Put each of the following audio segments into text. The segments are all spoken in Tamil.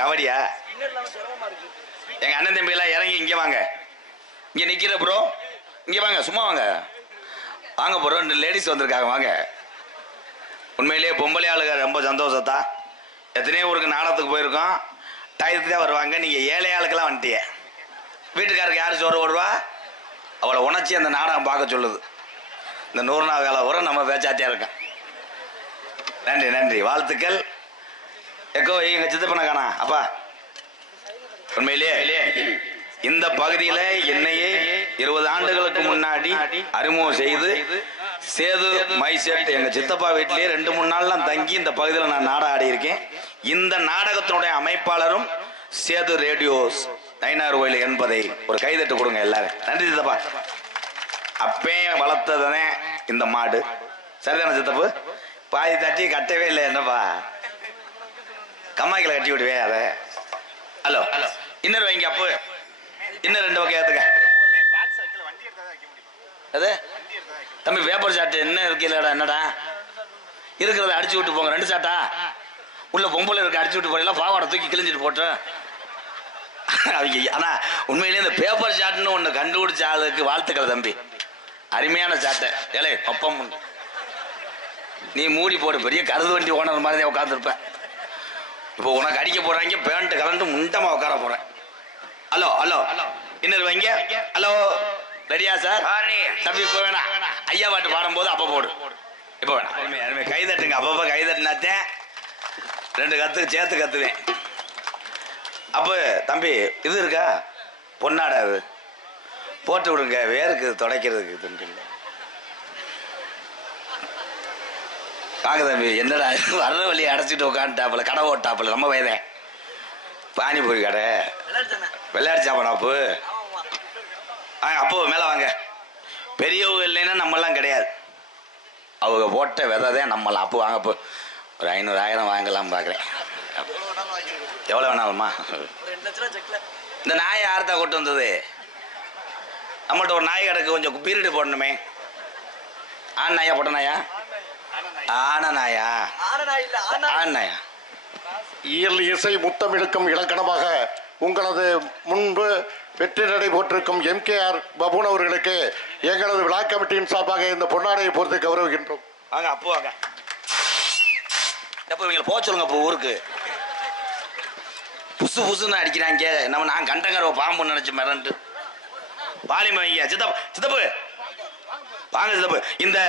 கபடியா? எங்க அண்ணன் தம்பி எல்லாம் இறங்கி இங்க வாங்க. இங்க நிக்கிற ப்ரோ, இங்க வாங்க, சும்மா வாங்க. வாங்க ப்ரோ, 2 லேடிஸ் வந்திருக்காங்க, வாங்க. உண்மையிலேயே பொம்பளை ஆளுங்க ரொம்ப சந்தோஷத்தா. எத்தனையோ ஊருக்கு நாடகத்துக்கு போயிருக்கோம், டயத்துக்கு தான் வருவாங்க. நீங்க ஏழை ஆளுக்கெல்லாம் வந்துட்டிய. வீட்டுக்காரருக்கு யாரு சோறு ஓடுவா? அவளை உணர்ச்சி அந்த நாடகம் பார்க்க சொல்லுது. இந்த 100 நாள் வேலை வரும் நம்ம பேச்சாட்டியா இருக்கேன். நன்றி நன்றி, வாழ்த்துக்கள். எக்கோ எங்க சித்தப்பனை காணா அப்பா. உண்மையிலேயே இந்த பகுதியில என்னையே 20 ஆண்டுகளுக்கு முன்னாடி அறிமுகம் செய்து சேது மைசெட் எங்க சித்தப்பா வீட்டிலேயே 2-3 நாள்லாம் தங்கி இந்த பகுதியில் நான் நாடகம் ஆடி இருக்கேன். இந்த நாடகத்தினுடைய அமைப்பாளரும் சேது ரேடியோஸ் நயினார் கோயில் என்பதை ஒரு கைதட்டு கொடுங்க எல்லாரும். நன்றி சித்தப்பா. அப்பே வளர்த்ததுனே இந்த மாடு. சரிதான சித்தப்பு? பாதி தட்டி கட்டவே இல்லை என்னப்பா, கம்மாய்க்கில் கட்டி விடுவே அதை. ஹலோ ஹலோ, இன்னொரு வைங்க அப்பு, இன்னும் 2 வகை ஏத்துக்க. அது தம்பி பேப்பர் சாட்டு என்ன இருக்கீங்களா? என்னடா இருக்கிறத அடிச்சு விட்டு போங்க. 2 சாட்டா உள்ள பொம்பளை இருக்கு, அடிச்சு விட்டு போறீங்களா? பாவாடை தூக்கி கிழிஞ்சிட்டு போட்டு அவங்க. ஆனா உண்மையிலேயே இந்த பேப்பர் சாட்டுன்னு ஒண்ணு கண்டுபிடிச்ச ஆளுக்கு வாழ்த்துக்கள் தம்பி, அருமையான சாட்டை. ஏலே அப்பம் நீ மூடி போடு, பெரிய கருது வண்டி ஓனர் மாதிரி தான் உட்காந்துருப்ப. இப்போ உனக்கு அடிக்க போறாங்க, பேண்ட் கலந்து முண்டமா உட்கார போறேன். ஹலோ ஹலோ, இன்னொரு வைங்க. ஹலோ, ரெடியா சார்? தம்பி இப்போ வேணாம், ஐயா பாட்டு பாடும்போது அப்போ போடு. இப்போ வேணாம், கை தட்டுங்க. அப்பப்போ கை தட்டினாத்தேன் 2 கத்து சேர்த்து கத்துவேன். அப்போ தம்பி இது இருக்கா பொன்னாடா, அது போட்டு விடுங்க, வேருக்கு துடைக்கிறதுக்கு துண்டு. வாங்க தம்பி. என்னடா வர்ற வழியை அடைச்சிட்டு உட்காந்துட்டாப்புல, கடை ஓட்டாப்புல, நம்ம வயதே பானிபூரி கடை, விளையாட்டு சாப்பாடு அப்பு. அப்போ மேலே வாங்க. பெரியவங்க இல்லைன்னா நம்மளாம் கிடையாது, அவங்க போட்ட விதை நம்மளாம். அப்போ வாங்க, அப்போ ஒரு 500,000 வாங்கலாம் பார்க்குறேன். எவ்வளோ வேணாலுமா? இந்த நாயை யார்த்தா கொண்டு வந்தது? நம்மள்ட்ட ஒரு நாய் கிடக்கு, கொஞ்சம் பீரியடு போடணுமே. ஆண் நாயா பொட்ட நாயா? ஆன நாயா? ஆண் நாயா? இசை முத்தமிழுக்கும் இலக்கணமாக உங்களது முன்பு வெற்றி நடைபெற்றிருக்கும் MKR பபுன் அவர்களுக்கு எங்களது விழா கமிட்டியின் சார்பாக இந்த பொன்னாடையை பொறுத்து கௌரவிக்கின்றோம். வாங்க அப்போ வாங்க. எப்போ இவங்களை போக சொல்லுங்க. அப்போ ஊருக்கு புசு புசுன்னு அடிக்கிறாங்க. நான் கண்டங்கர பாம்பு நினைச்சு மிரண்டு பாலிம வைங்க. சித்தப்பு சித்தப்பு வாங்க சித்தப்பு. இந்த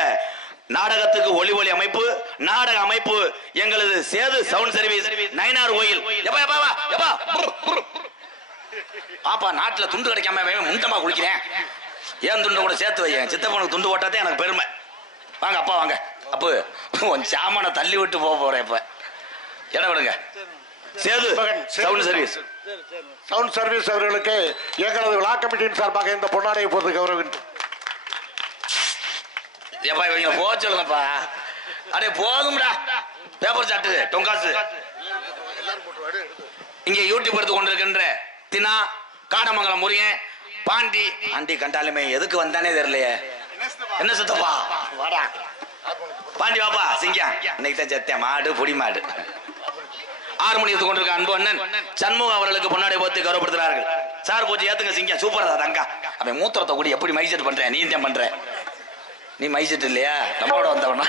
நாடகத்துக்கு ஒளி அமைப்பு, நாடக அமைப்பு எங்களது சேது சவுண்ட் சர்வீஸ் நயினார் கோயில். பாப்பா நாட்டுல துண்டு கிடைக்காம முண்டமா குளிக்கிறேன். ஏன் துண்டு கூட சேர்த்து வையேன். சித்தப்பனுக்கு துண்டு போட்டாதே எனக்கு பெருமை. வாங்க அப்பா வாங்க. அப்போ உன் சாமான தள்ளி விட்டு போக போறேன். இப்ப இடம் விடுங்க. சேது சவுண்ட் சர்வீஸ் அவர்களுக்கு எங்களது விழா கமிட்டியின் சார்பாக இந்த பொன்னாடையை பொறுத்து கௌரவிக்கின்றோம். எப்பா இவங்க போக சொல்லுங்கப்பா. அடே போதும்டா, பேப்பர் சாட்டு டொங்காசு. இங்க யூடியூப் எடுத்து கொண்டிருக்கின்ற தினா, காடமங்கலம் முருகன், பாண்டி. ஆண்டி கண்டாலுமே எதுக்கு வந்தானே தெரியலையே. என்ன சுத்தப்பா வாடா பாண்டி வாப்பா. சிங்கம் இன்னைக்கு தான் செத்தேன். மாடு பொடி மாடு. 6 மணி எடுத்து கொண்டிருக்க அன்பு அண்ணன் சண்முகம் அவர்களுக்கு பொன்னாடை போத்து கௌரவப்படுத்துறார்கள். சார் போச்சு ஏத்துங்க. சிங்கம் சூப்பரா தங்கா. அவன் மூத்திரத்தை கூடி எப்படி மைசெட் பண்றேன். நீ தான் பண்ற. நீ மைசெட் இல்லையா? நம்மளோட வந்தவனா?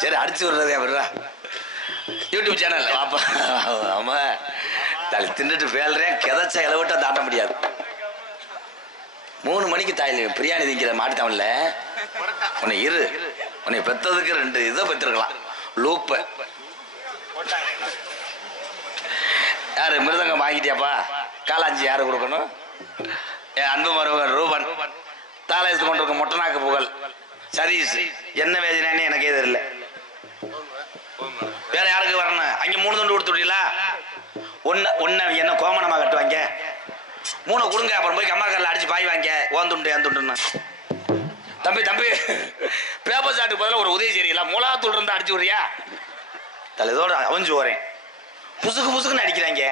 சரி அடிச்சு விடுறதே விடுறா. யூடியூப் சேனல் வாப்பா. ஆமா தலை தின்னுட்டு பேல்றேன். கிதச்ச இலவிட்டா தாட்ட முடியாது. 3 மணிக்கு தாயில் பிரியாணி திங்கிற மாட்டுத்தவன்ல உன்னை இரு. உன்னை பெத்ததுக்கு 2 இதை பெற்றிருக்கலாம். லூப்ப யாரு மிருதங்கம் வாங்கிட்டியாப்பா? காலாஞ்சி யாரு கொடுக்கணும்? என் அன்பு மருமகன் ரூபன். தாளத்து கொண்டிருக்க மொட்டநாக்கு புகழ் சதீஷ். என்ன வேதனைன்னு எனக்கே தெரியல. வேற யாருக்கு வரணும்? அங்க 3 துண்டு கொடுத்து விட்டீங்களா? ஒன்னு என்ன கோமணமா கட்டுவாங்க. 3 கொடுங்க. அப்புறம் போய் கம்மாக்கல்ல அடிச்சு பாய் வாங்க. ஓன் துண்டு ஏன் துண்டுன்னு. தம்பி தம்பி பேப்பர் சாட்டுக்கு பதிலாக ஒரு உதவி செய்யறீங்களா? மூலாத்தூள் இருந்தா அடிச்சு விடுறியா? தலைதோட அவஞ்சு வரேன். புசுக்கு புசுக்குன்னு அடிக்கிறாங்க.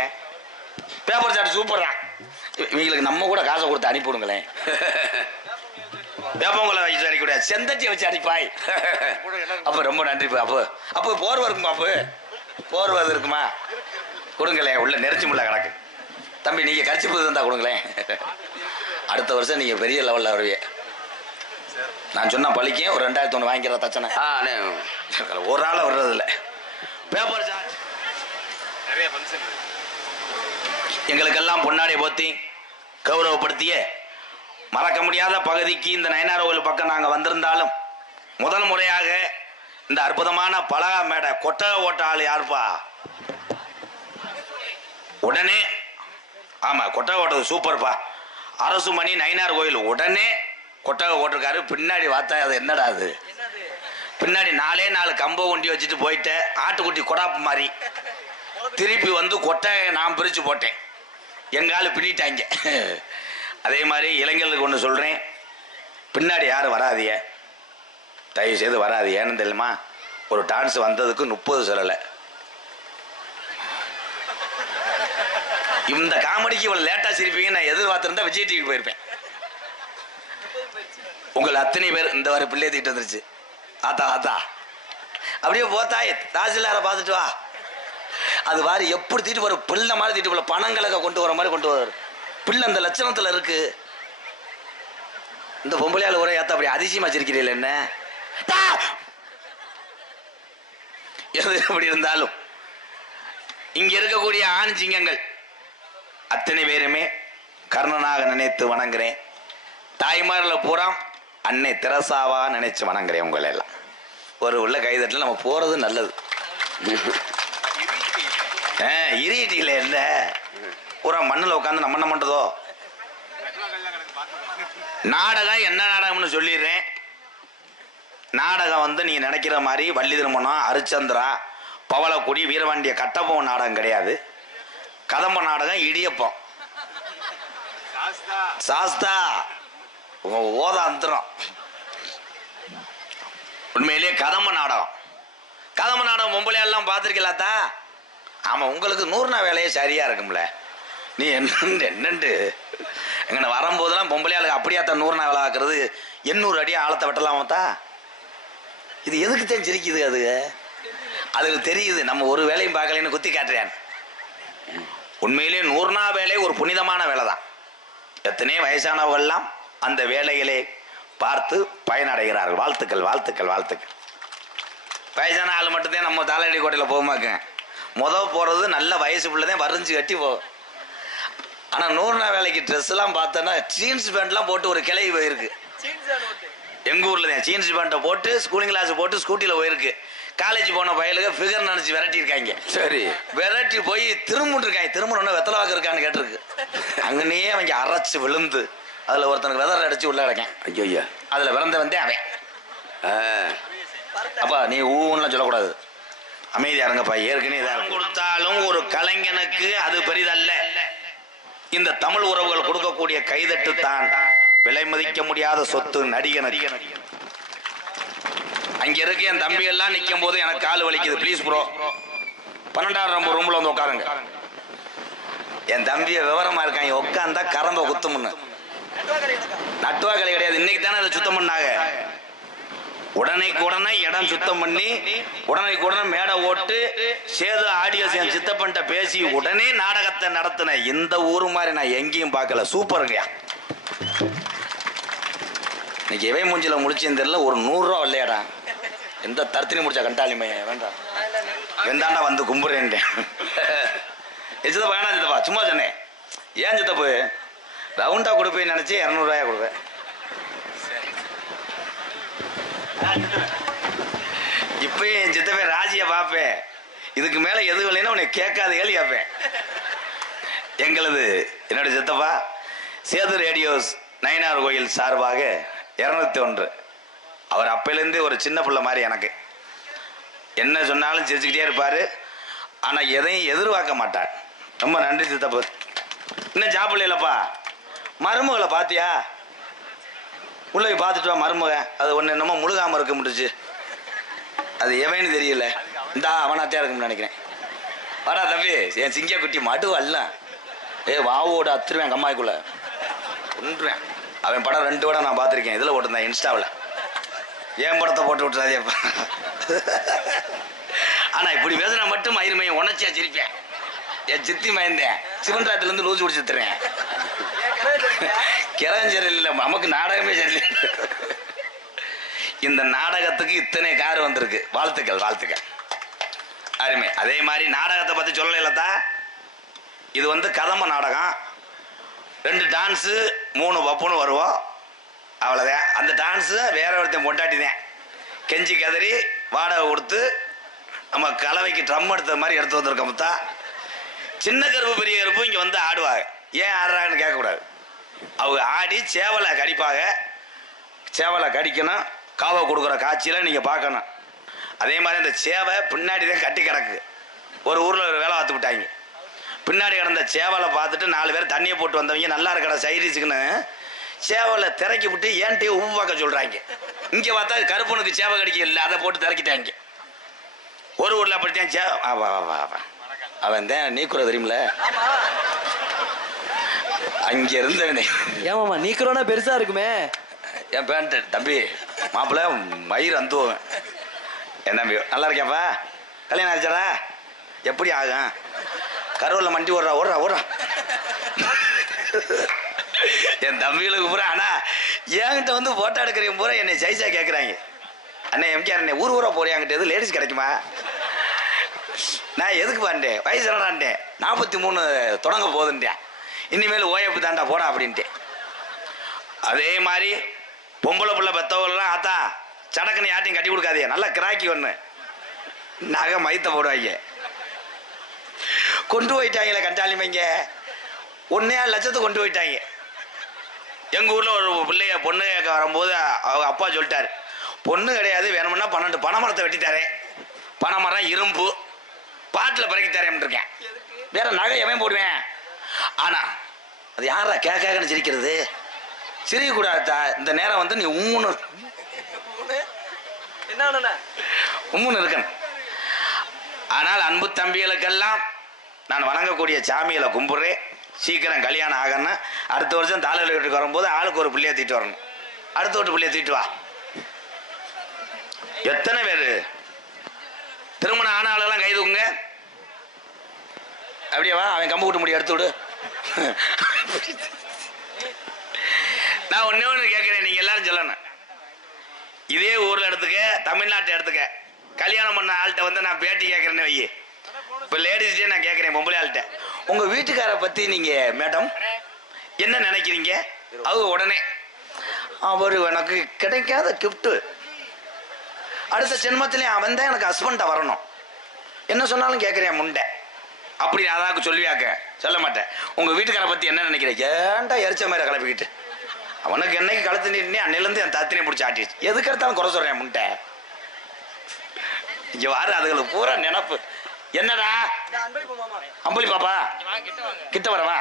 பேப்பர் சாட்டு சூப்பர்தான். இவங்களுக்கு நம்ம கூட காசை கொடுத்து அனுப்பிவிடுங்களேன். வேப்பங்களை வச்சு அடிக்கூடாது, செந்தச்சியை வச்சு அடிப்பாய். அப்போ ரொம்ப நன்றி. அப்போ அப்போ போர்வை இருக்குமா? அப்போ போர்வை இருக்குமா? கொடுங்களேன், உள்ள நெரிச்சு முள்ள கிடக்கு. தம்பி நீங்க கரிச்சு போது இருந்தா கொடுங்களேன். அடுத்த வருஷம் நீங்க பெரிய லெவல்ல வருவீங்க. நான் சொன்னா பழிக்கும். ஒரு 2001 வாங்கிக்கிற தச்சனை. ஒரு ஆளை வர்றது இல்லை. பேப்பர் சார்ஜ் நிறைய ஃபங்க்ஷன். எங்களுக்கெல்லாம் பொன்னாடை போத்தி கௌரவப்படுத்திய மறக்க முடியாத பகுதிக்கு இந்த நயனார் கோயில் பக்கம் நாங்கள் வந்திருந்தாலும் முதல் முறையாக இந்த அற்புதமான பலகா மேடை கொட்டை ஓட்ட ஆள் யாருப்பா? உடனே ஆமா, கொட்டை ஓட்டது சூப்பர்ப்பா. அரசு மணி நயனார் கோயில் உடனே கொட்டகை ஓட்டிருக்காரு. பின்னாடி பார்த்தா அது என்னடா அது? பின்னாடி 4 கம்பை ஒண்டி வச்சுட்டு போயிட்டு ஆட்டுக்குட்டி கொடாப்பு மாதிரி திருப்பி வந்து கொட்டகை நான் பிரித்து போட்டேன். எங்காலும் பின்னிட்டாங்க. அதே மாதிரி இளைஞர்களுக்கு ஒன்று சொல்கிறேன், பின்னாடி யாரும் வராதிய, தயவு செய்து வராது. ஏன்னு தெரியுமா? ஒரு டான்ஸ் வந்ததுக்கு 30 சொல்லலை. இந்த காமெடிக்கு இவ்வளோ லேட்டாக சிரிப்பீங்க நான் எதிர்பார்த்துருந்தா விஜய் டிவிக்கு போயிருப்பேன். உங்கள் அத்தனை பேர் இந்த வாரம் பிள்ளையை தீட்டு வந்துருச்சு. ஆத்தா ஆத்தா அப்படியே போத்தாய் தாசில்தாரை பார்த்துட்டு வா. அது வாரி எப்படி தீட்டு வரும்? பிள்ளை மாதிரி தீட்டு போல பணங்களை கொண்டு வர மாதிரி கொண்டு வர பிள்ளை அந்த லட்சணத்தில் இருக்கு. இந்த பொம்பளையால் ஒரே ஏத்த அப்படி அதிசயமா வச்சிருக்கிறீர்கள் என்ன? எது எப்படி இருந்தாலும் இங்க இருக்கக்கூடிய ஆண் சிங்கங்கள் அத்தனை பேருமே கர்ணனாக நினைத்து வணங்குறேன். தாய்மார்ல பூரா அன்னை தெரசாவா நினைச்சு வணங்குறேன். உங்களை எல்லாம் ஒரு உள்ள கைதட்டில் நம்ம போறது நல்லது. இரிட்டில இல்ல பூரா மண்ணில் உட்காந்து நம்ம என்ன பண்றதோ. நாடகம் என்ன நாடகம்னு சொல்லிடுறேன். நாடகம் வந்து நீங்க நினைக்கிற மாதிரி வள்ளி திருமணம், அரிச்சந்திரா, பவளக்குடி, வீரவாண்டிய கட்டபொம்மன் நாடகம் கிடையாது. கதம்ப நாடகம், இடியப்பம், சாஸ்தா, ஓத அந்தரம். உண்மையிலேயே கதம்ப நாடகம். கதம்ப நாடகம் பொம்பளையெல்லாம் பார்த்துருக்கலாத்தா? ஆமா, உங்களுக்கு 100 வேலையே சரியா இருக்கும்ல. நீ என்னண்டு எங்க வரும்போதெல்லாம் பொம்பளையாளுக்கு அப்படியாத்தான் 100 வேலை ஆக்குறது. 800 அடி ஆழத்தை வெட்டலாமாத்தா? இது எதுக்கு தான் சிரிக்குது? அதுக்கு தெரியுது நம்ம ஒரு வேலையும் பார்க்கலன்னு குத்தி காட்டுறேன். உண்மையிலே 100 வேலை ஒரு புனிதமான வேலை தான். எத்தனையோ வயசானவர்கள்லாம் அந்த வேலைகளை பார்த்து பயனடைகிறார்கள். வாழ்த்துக்கள் வாழ்த்துக்கள் வாழ்த்துக்கள். வயசான ஆள் மட்டும்தான் நம்ம தாளடி கோட்டையில் போகுமாக்க. போகிறது நல்ல வயசு பிள்ளைதான் வரைஞ்சி கட்டி போகும். ஆனால் 100 வேலைக்கு ட்ரெஸ் எல்லாம் பார்த்தோன்னா ஜீன்ஸ் பேண்ட்லாம் போட்டு ஒரு கிளவி போயிருக்கு. எங்கள் ஊரில் தான் ஜீன்ஸ் பேண்ட்டை போட்டு ஸ்கூலிங் கிளாஸ் போட்டு ஸ்கூட்டியில் போயிருக்கு. காலேஜ் போன பயலுக்கு ஃபிகர் நினச்சி விரட்டி இருக்காங்க. சரி, விரட்டி போய் திரும்பிட்டுருக்காங்க. திரும்பணுன்னா வெத்தலை வாக்கு இருக்கான்னு கேட்டிருக்கு. அங்கனே அவங்க அரைச்சி விழுந்து அதில் ஒருத்தனுக்கு வெதரை அடிச்சு உள்ள கிடக்கேன். ஐயோ ஐயா, அதில் விளந்த வந்தே அவன். அப்பா நீ ஊன்லாம் சொல்லக்கூடாது, அமைதியா இருங்கப்பா. ஏற்கனவே இதாக கொடுத்தாலும் ஒரு கலைஞனுக்கு அது பெரிதல்ல. இந்த தமிழ் உறவுகள் கொடுக்கக்கூடிய கைதட்டு தான் விலை மதிக்க முடியாத சொத்து நடிகனுக்கு. அங்க இருக்க என் தம்பி எல்லாம் நிற்கும் போது எனக்கு கால் வலிக்குது. ப்ளீஸ் ப்ரோ, 12ஆம் நம்பர் ரூம்ல வந்து உட்காருங்க. என் தம்பிய விவரமா இருக்காங்க. உட்காந்தா கரம்ப குத்துமுன்னு. நட்டுவா கலை கிடையாது. இன்னைக்கு தானே அதை சுத்தம் பண்ணாங்க. உடனே இடம் சுத்தம் பண்ணி உடனே மேடை ஓட்டு சேது ஆடியோ சித்தப்பன்ட்ட பேசி உடனே நாடகத்தை நடத்தின இந்த ஊரு மாதிரி நான் எங்கேயும் பார்க்கல. சூப்பருங்கயா. இன்னைக்கு எவை மூஞ்சில முடிச்சுன்னு தெரியல. ஒரு 100 ரூபா இல்லையாடா? எந்த தர்த்தினி முடிச்சா கண்டாலிமே வேண்டாம் வெந்தாண்டா வந்து கும்புறேன். சித்தப்பா வேணாம் சித்தப்பா, சும்மா சொன்னேன். ஏன் சித்தப்பு ரவுண்டா கொடுப்பேன்னு நினைச்சு 200 ரூபாயா கொடுப்பேன். இப்ப என் சித்தப்பே ராஜிய பார்ப்பேன். இதுக்கு மேல எது இல்லைன்னா உன்னை கேட்காத கேள்வி கேட்பேன். எங்களது என்னோட சித்தப்பா சேது ரேடியோஸ் நயனார் கோயில் சார்பாக 201. அவர் அப்பையிலேருந்து ஒரு சின்ன பிள்ளை மாதிரி எனக்கு. என்ன சொன்னாலும் சிரிச்சுக்கிட்டே இருப்பார். ஆனால் எதையும் எதிர்பார்க்க மாட்டார். ரொம்ப நன்றி சித்தப்பு. இன்னும் சாப்பிடலப்பா. மருமகளை பார்த்தியா? உள்ளே பார்த்துட்டு வா மருமக. அது ஒன்று என்னமோ முழுகாமல் இருக்க முடிச்சு. அது எவன்னு தெரியல. இந்தா அவனாத்தையா இருக்கும்னு நினைக்கிறேன். வாடா தம்பி, என் சிங்க குட்டி மடு அல்ல. வாவோட அத்துருவேன் கம்மாய்க்குள்ள ஒன்றுவேன். அவன் படம் 2 படம் நான் பார்த்துருக்கேன். இதில் போட்டிருந்தேன் இன்ஸ்டாவில். என் படத்தை போட்டு விட்டுறாதேப்பா. ஆனால் இப்படி பேசுனா மட்டும் மயிர்மையை உணர்ச்சியா சிரிப்பேன். என் சித்தி மயந்தேன் சிவன்ராத்துல இருந்து லூசு குடிச்சுத்துறேன். கிழவன் சரி இல்லை, நமக்கு நாடகமே சரி. இந்த நாடகத்துக்கு இத்தனை கார் வந்திருக்கு. வாழ்த்துக்கள் வாழ்த்துக்கள், அருமை. அதே மாதிரி நாடகத்தை பத்தி சொல்லலதா, இது வந்து கதம்ப நாடகம். 2 டான்ஸு 3 பப்புன்னு வருவோம், அவ்வளோதான். அந்த டான்ஸு வேற ஒருத்தன் பொண்டாட்டிதான் கெஞ்சி கதறி வாடகை கொடுத்து நம்ம கலவைக்கு ட்ரம் எடுத்த மாதிரி எடுத்து வந்திருக்கோம். தான் சின்ன கருப்பு பெரிய கருப்பு இங்கே வந்து ஆடுவாங்க. ஏன் ஆடுறாங்கன்னு கேட்கக்கூடாது. அவங்க ஆடி சேவலை கடிப்பாங்க. சேவலை கடிக்கணும், காவை கொடுக்குற காட்சியில் நீங்கள் பார்க்கணும். அதே மாதிரி அந்த சேவை பின்னாடி தான் கட்டி கிடக்கு. ஒரு ஊரில் ஒரு வேலை பார்த்து விட்டாங்க. பின்னாடி கிடந்த சேவலை பார்த்துட்டு 4 பேர் தண்ணியை போட்டு வந்தவங்க நல்லா இருக்கடா சைடிஸுக்குன்னு சேவலை திறக்கி விட்டு ஏன்ட்டே உப்பு பார்க்க சொல்கிறாங்க. இங்கே பார்த்தா கருப்பனுக்கு சேவை கடிக்க இல்லை, அதை போட்டு திறக்கிட்டாங்க. ஒரு ஊரில் அப்படித்தான் அவன் தான் நீக்குற தெரியுமில்ல, அங்கே இருந்தவனே. ஏமாமா நீக்கிறோன்னா பெருசா இருக்குமே. என் பேண்ட்டு தம்பி மாப்பிள்ள மயிர் அந்துவேன். என் தம்பி நல்லா இருக்கியாப்பா, கல்யாணம் ஆச்சாடா, எப்படி ஆகும்? கருவில் மண்டி ஓடுறா ஓடுறா ஓடுறா. என் தம்பிகளுக்கு பூரா ஆனா என்கிட்ட வந்து போட்டோ எடுக்கிறவங்க பூரா என்னை சைஸா கேட்குறாங்க. அண்ணே எம்கேஆர் அண்ணே ஊர் ஊரா போறியாங்கிட்ட எது லேடிஸ் கிடைக்குமா? நான் எதுக்கு பாண்டேன், வயசு என்னடான்ட்டேன், 43 தொடங்க போகுதுன்ட்டேன். இனிமேல் ஓயப்பு தாண்டா போடா அப்படின்ட்டேன். அதே மாதிரி பொம்பளை பிள்ளை பெத்தவங்களாம் ஆத்தா சடக்குன்னு யார்ட்டையும் கட்டி கொடுக்காதே, நல்லா கிராக்கி ஒன்று நகை மைத்த போடுவாங்க. கொண்டு போயிட்டாங்களே கண்டாலிமைங்க, 1.5 லட்சத்தை கொண்டு போயிட்டாங்க. எங்கள் ஊரில் ஒரு பிள்ளைய பொண்ணு கேட்க வரும்போது அவங்க அப்பா சொல்லிட்டாரு, பொண்ணு கிடையாது, வேணும்னா 12 பனைமரத்தை வெட்டித்தாரேன், பனைமரம் இரும்பு பாட்டில் பிறக்கி தரேன் இருக்கேன், வேற நகை எவன் போடுவேன். ஆனா அது யாரா கேட்கான்னு சிரிக்கிறது? சிரிக்கக்கூடாதா. இந்த நேரம் வந்து நீ உம்முன்னு இருக்கணும். ஆனால் அன்பு தம்பிகளுக்கெல்லாம் நான் வணங்கக்கூடிய சாமிகளை கும்பிட்றேன். சீக்கிரம் கல்யாணம் ஆகணும். அடுத்த வருஷம் தாளர் வீட்டுக்கு வரும்போது ஆளுக்கு ஒரு பிள்ளைய தூக்கிட்டு வரணும். அடுத்த வீட்டு பிள்ளைய தூக்கிட்டு வா. எத்தனை பேர் திருமணம் ஆன ஆளெல்லாம் கை தூக்குங்க. அப்படியே வா, அவன் கம்பு விட்டு முடி எடுத்து விடு. நான் ஒன்று கேட்குறேன், நீங்கள் எல்லாரும் சொல்லணும். இதே ஊரில் எடுத்துக்க, தமிழ்நாட்டை எடுத்துக்க, கல்யாணம் பண்ண ஆள்கிட்ட வந்து நான் பேட்டி கேட்குறேன்னு வை. இப்போ லேடிஸ்டே நான் கேட்குறேன், பொம்பளை ஆள்கிட்ட, உங்கள் வீட்டுக்காரை பற்றி நீங்கள் மேடம் என்ன நினைக்கிறீங்க? அவங்க உடனே அவர் எனக்கு கிடைக்காத கிஃப்ட்டு, அடுத்த ஜென்மத்திலே அவன் தான் எனக்கு ஹஸ்பண்டாக வரணும், என்ன சொன்னாலும் கேட்குறேன் முண்டை அப்படி. அதாக்கு சொல்லுவியாக்க சொல்ல மாட்டேன். உங்கள் வீட்டுக்காரை பற்றி என்ன நினைக்கிறேன்? ஏன்டா எரிச்ச மாதிரி கிளப்பிக்கிட்டு, அவனுக்கு என்னைக்கு கழுத்து நீட்டினே அன்னையிலேருந்து என் தத்தினே பிடிச்சி ஆட்டிடுச்சு. எதுக்கு எடுத்தாலும் குறை சொல்கிறேன் முண்டை. இங்கே வாரு, அதுகளுக்கு பூரா நினப்பு. என்னடா அம்பளி பாப்பா கிட்ட வரவா?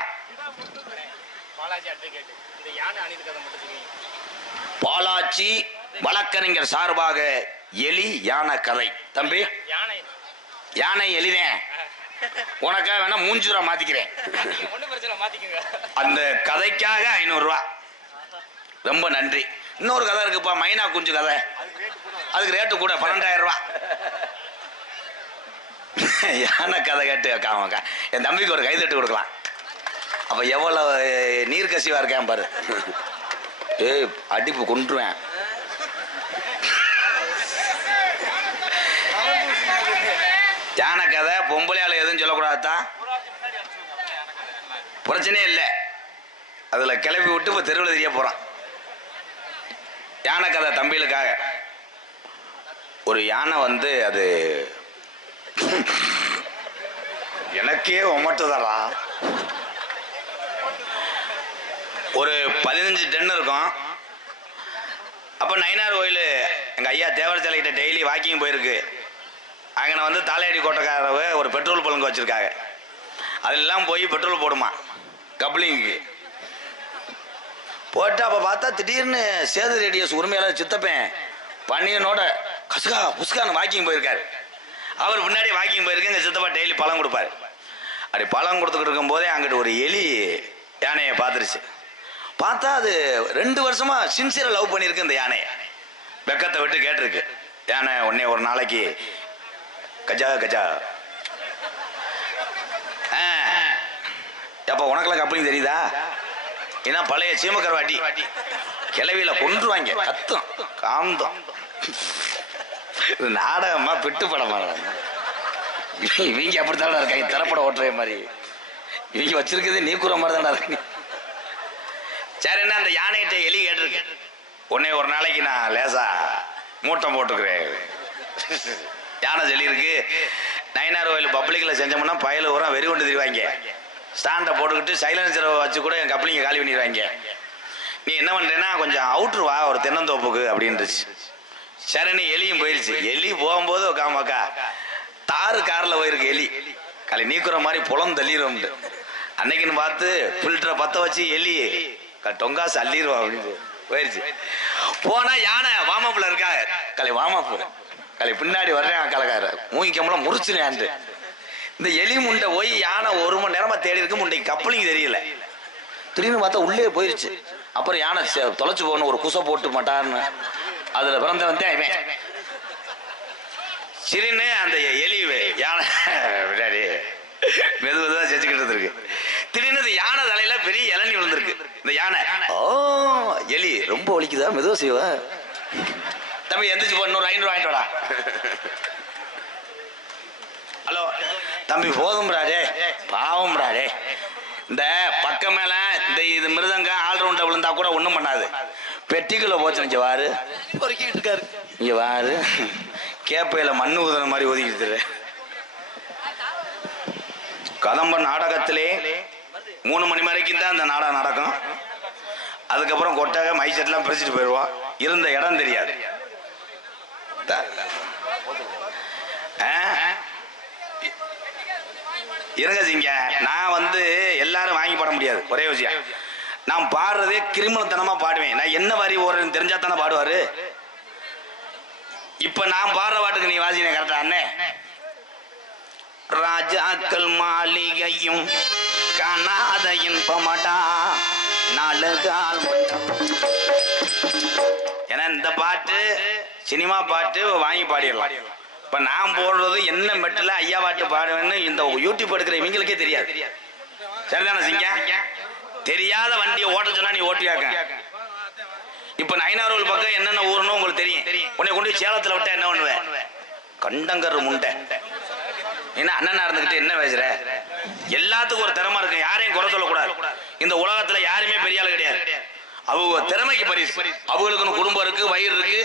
பாலாச்சி வழக்கறிஞர் சார்பாக எலி யானை கதை. தம்பி யானை எலிதேன், உனக்காக வேணா 3 ரூபா மாத்திக்கிறேன். அந்த கதைக்காக 500 ரூபா. ரொம்ப நன்றி. இன்னொரு கதை இருக்குப்பா, மைனா குஞ்சு கதை, அதுக்கு ரேட்டு கூட 12,000 ரூபா. யானை கதை கேட்டு என் தம்பிக்கு ஒரு கைதட்டு கொடுக்கலாம். அப்ப எவ்வளவு நீர்க்கசிவா இருக்கேன் பாரு. ஏய் அடிப்பு கொண்டுருவேன். யானை கதை பொம்பளையால எதுவும் சொல்லக்கூடாதுதான், பிரச்சனையே இல்லை. அதுல கிளப்பி விட்டு இப்ப தெருவில் தெரிய போறான். யானை கதை தம்பிகளுக்காக. ஒரு யானை வந்து அது எனக்கே ஒமட்டுதடா. ஒரு 15 டன் இருக்கும். அப்ப நயினார் கோயில் எங்க ஐயா தேவர் சிலைகிட்ட டெய்லி வாக்கிங் போயிருக்கு. அங்கே வந்து தாலையடி கோட்டைக்காரவ ஒரு பெட்ரோல் பலங்கு வச்சிருக்காங்க. அதெல்லாம் போய் பெட்ரோல் போடுமா கப்ளிங்கு போட்டு. அப்போ பார்த்தா திடீர்னு சேது ரேடியஸ் உரிமையாளர் சித்தப்பேன் பன்னியனோட கசுகா புஸ்கான்னு வாக்கிங் போயிருக்காரு. அவர் முன்னாடி வாக்கிங் போயிருக்கு. எங்கள் சித்தப்பா டெய்லி பழம் கொடுப்பாரு. அப்படி பழம் கொடுத்துக்கிட்டு இருக்கும் போதே அங்கிட்டு ஒரு எலி யானையை பார்த்துருச்சு. பார்த்தா அது 2 வருஷமா சின்சியரா லவ் பண்ணியிருக்கு இந்த யானையை. வெக்கத்தை விட்டு கேட்டிருக்கு. யானை உடனே ஒரு நாளைக்கு கஜா கஜா எப்ப உனக்கெல்லாம் கப்பலிங் தெரியுதா? ஏன்னா பழைய சீமக்கர் வாட்டி கிளவியில கொன்றுவாங்க, கத்தம் காந்தம். இது நாடகமா பிட்டு படமா? இவங்க அப்படித்தானே இருக்காங்க, திரைப்படம் ஓட்டுற மாதிரி. இவங்க வச்சிருக்கிறது நீ கூற மாதிரி தானே இருக்கு. சரி, என்ன அந்த யானைகிட்ட எலி கேட்டிருக்கு, உடனே ஒரு நாளைக்கு நான் லேசா மூட்டம் போட்டுக்கிறேன். யானை சொல்லியிருக்கு, நயினார் கோயில் பப்ளிக்ல செஞ்சோம்னா பயல ஊரம் வெறி கொண்டு திரிவாங்க, ஸ்டாண்டை போட்டுக்கிட்டு சைலன்சரை வச்சு கூட என் கப்ளிங்க காலி பண்ணிடுவாங்க. நீ என்ன பண்றேன்னா கொஞ்சம் அவுட்ரு வா ஒரு தென்னந்தோப்புக்கு அப்படின்னுச்சு. சரின்னு எலியும் போயிருச்சு. எலி போகும்போது காமாக்கா தாறு கார்ல போயிருக்கு எலி. களி நீக்குற மாதிரி புலம் தள்ளிடும். அன்னைக்குன்னு பார்த்து ஃபில்டரை பத்த வச்சு எலி டொங்காசு அள்ளிடுவா அப்படின்னு போயிருச்சு. போனா யானை வாமாப்புல இருக்கா, களி வாமாப்பு களி பின்னாடி வர்றேன் கலக்கார மூங்கி கம்பளம் முறிச்சுனேன். இந்த எலி முண்டை போய் யானை 1 மணி நேரமா தேடி இருக்கு, முண்டைக்கு கப்பலிங் தெரியல. திடீர்னு பார்த்தா உள்ளே போயிருச்சு. அப்புறம் யானை தொலைச்சு போகணும் ஒரு குசை போட்டு மாட்டான்னு அதுல பிறந்த வந்தேன் இவன். சரின்னு அந்த எலி யானை விளையாடி மெது மெதுவா செஞ்சுக்கிட்டு இருக்கு. திடீர்னு யானை தலையில பெரிய இளநி விழுந்திருக்கு. இந்த யானை ஓ எலி ரொம்ப ஒலிக்குதா, மெதுவா செய்வா தம்பி எந்திரிச்சு போ, 500 வாங்கிட்டு வாடா. ஹலோ தம்பி போதும்ராடே பாவம்ராடே, இந்த பக்கம் மேல இந்த இது மிருதங்க ஆல்ரவுண்ட விழுந்தா கூட ஒண்ணும் பண்ணாது, பெட்டிக்குள்ள போச்சு. இங்க வாரு இருக்காரு, இங்க வாரு கேப்பையில மண்ணு ஊதுன மாதிரி ஒதுக்கிட்டு. கதம்ப நாடகத்திலே 3 மணி வரைக்கும் தான் அந்த நாடகம் நடக்கும். அதுக்கப்புறம் கொட்டக மைசெட்லாம் பிரிச்சுட்டு போயிடுவான். இருந்த இடம் தெரியாது. இருங்க சிங்க, நான் வந்து எல்லாரும் வாங்கி பாட முடியாது. ஒரே விஷயம், நான் பாடுறதே கிரிமினல்தனமா பாடுவேன். நான் என்ன வரி ஓடுறேன்னு தெரிஞ்சா தானே பாடுவாரு. இப்ப நான் பாடுற பாட்டுக்கு நீ வாசினே கரெக்டா அண்ணே? ராஜாக்கள் மாளிகையும் காணாத இன்பமடா நாளுகால். ஏன்னா இந்த பாட்டு சினிமா பாட்டு வாங்கி பாடிடலாம். இப்ப நான் போடுறது என்ன மெட்டில் ஐயா பாட்டு பாடுவேன்னு இந்த யூடியூப் எடுக்கிற இவங்களுக்கே தெரியாது. சரிதானே சிங்க? தெரியாத வண்டியை ஓட்ட சொன்னா நீ ஓட்டியாக்க. இப்ப நயினார் பக்கம் என்னென்ன ஊர்னு உங்களுக்கு தெரியும். உன்னை கொண்டு சேலத்துல விட்டா என்ன பண்ணுவேன்? கண்டங்கர் முண்டை. என்ன அண்ணனா இருந்துகிட்டு என்ன பேசுற? எல்லாத்துக்கும் ஒரு திறமை இருக்கு, யாரையும் குறை சொல்லக்கூடாது. இந்த உலகத்துல யாருமே பெரிய ஆளு கிடையாது. அவங்க திறமைக்கு பரிசு. அவங்களுக்குன்னு குடும்பம் இருக்கு, வயிறு இருக்கு,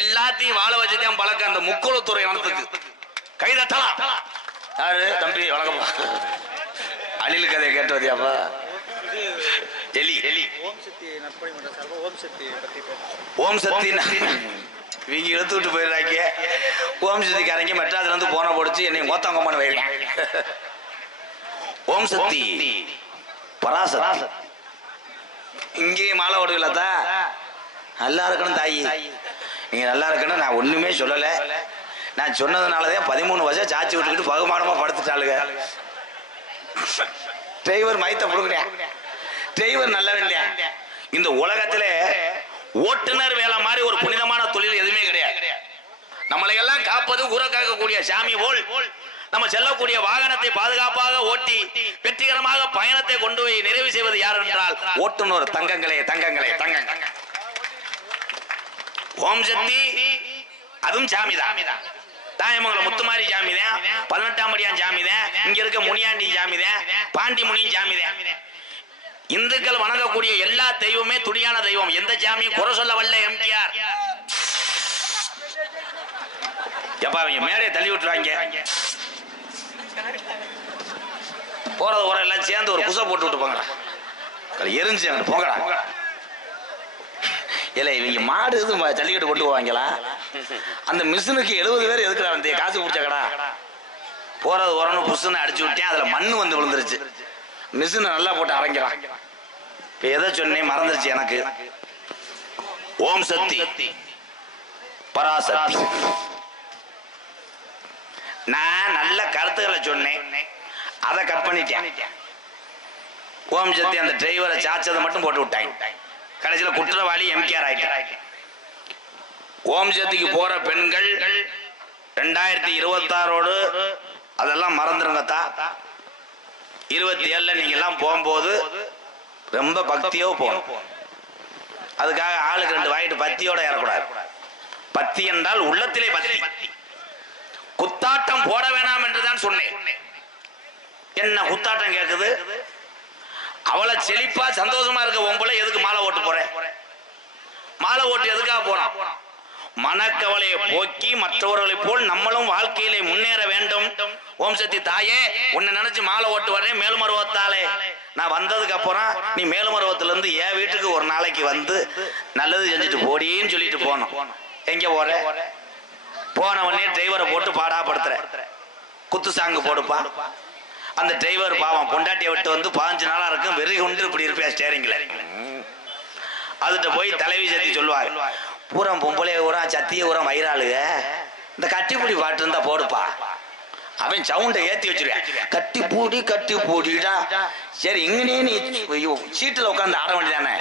எல்லாத்தையும் வாழ வச்சுதான் பழக்க. அந்த முக்குளத்துறை வனத்துக்கு கைதட்டலாம். யாரு தம்பி வழக்கமா அழில் கதையை கேட்டு வதியாப்பா? எலி ஓம் சக்தி இவங்க இழுத்து விட்டு போயிடுறாங்க. ஓம் சக்திக்காரங்க மெட்ராஸ்ல இருந்து போன போடுச்சு என்னை மொத்தங்கம்மான்னு வைக்கிறேன். ஓம் சக்தி பராசக்தி இங்கே மாலை ஓடுவில்லத்தா. நல்லா இருக்கணும் தாயி, நீங்க நல்லா இருக்கணும். நான் ஒண்ணுமே சொல்லல, நான் சொன்னதுனாலதான் 13 வருஷம் சாச்சி விட்டுக்கிட்டு பகுமானமா படுத்துட்டாளுங்க. டிரைவர் மைத்த புடுங்குறேன், டிரைவர் நல்ல வேண்டிய. இந்த உலகத்துல ஓட்டுநர் வேலை மாதிரி ஒரு புனிதமான தொழில் எதுவுமே கிடையாது. நம்மளை எல்லாம் காப்பது ஊர காக்கக்கூடிய சாமி போல் நம்ம செல்லக்கூடிய வாகனத்தை பாதுகாப்பாக ஓட்டி வெற்றிகரமாக பயணத்தை கொண்டு போய் நிறைவு செய்வது யார் என்றால் ஓட்டுநர். தங்கங்களே தங்கங்களே தங்கங்கள். ஓம் சக்தி அதுவும் சாமி தான். தாயமங்கலம் முத்துமாரி சாமி தான், 18ஆம் படியான் சாமி தான், இங்க இருக்க முனியாண்டி சாமி தான், பாண்டி முனியும் சாமி தான். இந்துக்கள் வணங்கக்கூடிய எல்லா தெய்வமே துடியான தெய்வம். எந்த சாமியும் குறை சொல்ல வல்ல எம்ஜிஆர். எப்பா அவங்க மேடையை தள்ளி விட்டுருவாங்க, போறது போற எல்லாம் சேர்ந்து ஒரு குசை போட்டு விட்டு போங்கடா, எரிஞ்சு போங்கடா. இல்ல இவங்க மாடு ஜல்லிக்கட்டு கொண்டு போவாங்களா? அந்த மிஷினுக்கு 70 பேர் எதுக்குறா வந்து காசு குடிச்சாக்கடா? போறது வரணும் புஷ்ன்னு அடிச்சு விட்டேன், அதுல மண்ணு வந்து விழுந்துருச்சு. மிஷினை நல்லா போட்டு அரைங்கிறான். இப்ப எதை சொன்னேன் மறந்துருச்சு எனக்கு. ஓம் சக்தி பராசக்தி. நான் நல்ல கருத்துக்களை சொன்னேன், அதை கட் பண்ணிட்டேன். ஓம் சக்தி அந்த டிரைவரை சாச்சதை மட்டும் போட்டு விட்டாங்க. கடைசியில குற்றவாளி எம்கேஆர் ஆயிட்டார். ஓம் சக்திக்கு போற பெண்கள் 2026 அதெல்லாம் மறந்துருங்கத்தா. 27ல நீங்க எல்லாம் போகும்போது ரொம்ப பக்தியோ போகணும். அதுக்காக ஆளுக்கு 2 வாங்கிட்டு பத்தியோட ஏறக்கூடாது. பத்தி என்றால் உள்ளத்திலே பத்தி. குத்தாட்டம் போட வேணாம் என்றுதான் சொன்னேன். என்ன குத்தாட்டம் கேக்குது? அவளை செழிப்பா சந்தோஷமா இருக்க பொம்பளை எதுக்கு மாலை ஓட்டு போறேன்? மாலை ஓட்டு எதுக்காக போறான்? மனக்கவலையை போக்கி மற்றவர்களை போல் நம்மளும் வாழ்க்கையிலே முன்னேற வேண்டும். ஓம் சக்தி தாயே, உன்னை நினைச்சு மாலை ஓட்டு வரேன். மேலுமருவத்தாலே நான் வந்ததுக்கு அப்புறம் நீ மேலுமருவத்துல இருந்து என் வீட்டுக்கு ஒரு நாளைக்கு வந்து நல்லது செஞ்சுட்டு போடின்னு சொல்லிட்டு போனோம். எங்க போற? போன உடனே டிரைவரை போட்டு பாடாப்படுத்துற. குத்து சாங்கு போடுப்பா. அந்த டிரைவர் பாவம் பொண்டாட்டியை விட்டு வந்து 15 நாளா இருக்கும். வெறி கொண்டு இப்படி இருப்பியா ஸ்டேரிங்ல. அதுகிட்ட போய் தலைவி சத்தி சொல்லுவாங்க, பூரம் பொம்பளைய ஊரம் சத்திய ஊரம் வயிறாளுக, இந்த கட்டிப்பூடி பாட்டு இருந்தா போடுப்பா. அவன் சவுண்டை ஏத்தி வச்சிருவேன். கட்டி பூடிடா. சரி, இங்கனே நீ சீட்டுல உட்காந்து ஆட வேண்டியதானே.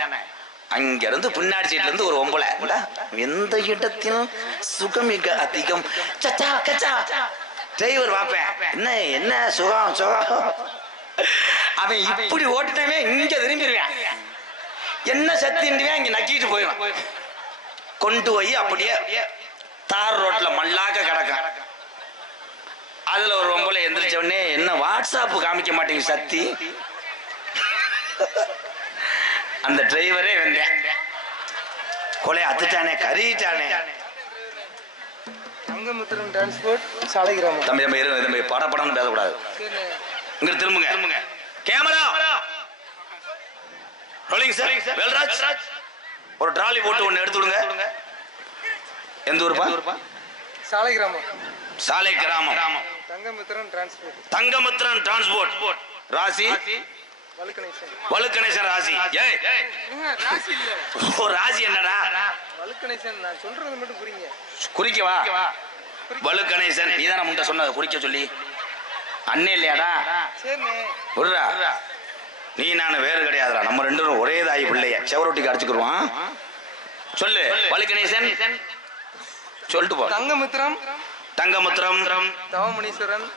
அங்க இருந்து பின்னாடி சீட்ல இருந்து ஒரு பொம்பளை, எந்த இடத்திலும் சுகமிக அதிகம் சச்சா கச்சா. டிரைவர் வாப்பேன், என்ன என்ன சுகம் சுகம். அவன் இப்படி ஓட்டுட்டவே இங்க திரும்பிடுவேன். என்ன சத்தின்டுவேன், இங்க நக்கிட்டு போயிடுவான். கொண்டு போய் அப்படியே தார் ரோட்ல மல்லாக்க கிடக்கும். அதுல ஒரு பொம்பளை எந்திரிச்ச உடனே, என்ன வாட்ஸ்அப் காமிக்க மாட்டேங்க சத்தி. அந்த டிரைவரே வந்தேன், கொலை அத்துட்டானே, கறிட்டானே. தங்கமுத்திரம் டிரான்ஸ்போர்ட் சாலை கிராமம். தம்பி தம்பி தம்பி படப்படன்னு பேசக்கூடாது. இங்க திரும்புங்க. Camera rolling sir. வேல்ராஜ், ஒரு டிராலி போட்டு ஒன்னு எடுத்து விடுங்க. எந்த ஊருப்பா? சாலை கிராமம். சாலை கிராமம். தங்கமுத்திரம் டிரான்ஸ்போர்ட். தங்கமுத்திரம் டிரான்ஸ்போர்ட். ராசி வலுக்கணேசன். ராசி. ஏய், ராசி இல்ல. ஓ, ராசி என்னடா? வலுக்கணேசன். நான் சொல்றது மட்டும் புரியுங்க. குறிக்கவா? வலுக்கணேசன் நீதான முன்ன சொன்னது குறிக்க சொல்லி. அண்ணே இல்லையாடா? சரிண்ணே. விடுறா, நீ நானு வேறு கிடையாதுடா. நம்ம 2 பேரும் ஒரே தாய் பிள்ளைய செவரொட்டிக்கு அடிச்சுக்கிடுவான். சொல்லு வலுக்கணேசன், சொல்லிட்டு போ. தங்கமுத்திரம்.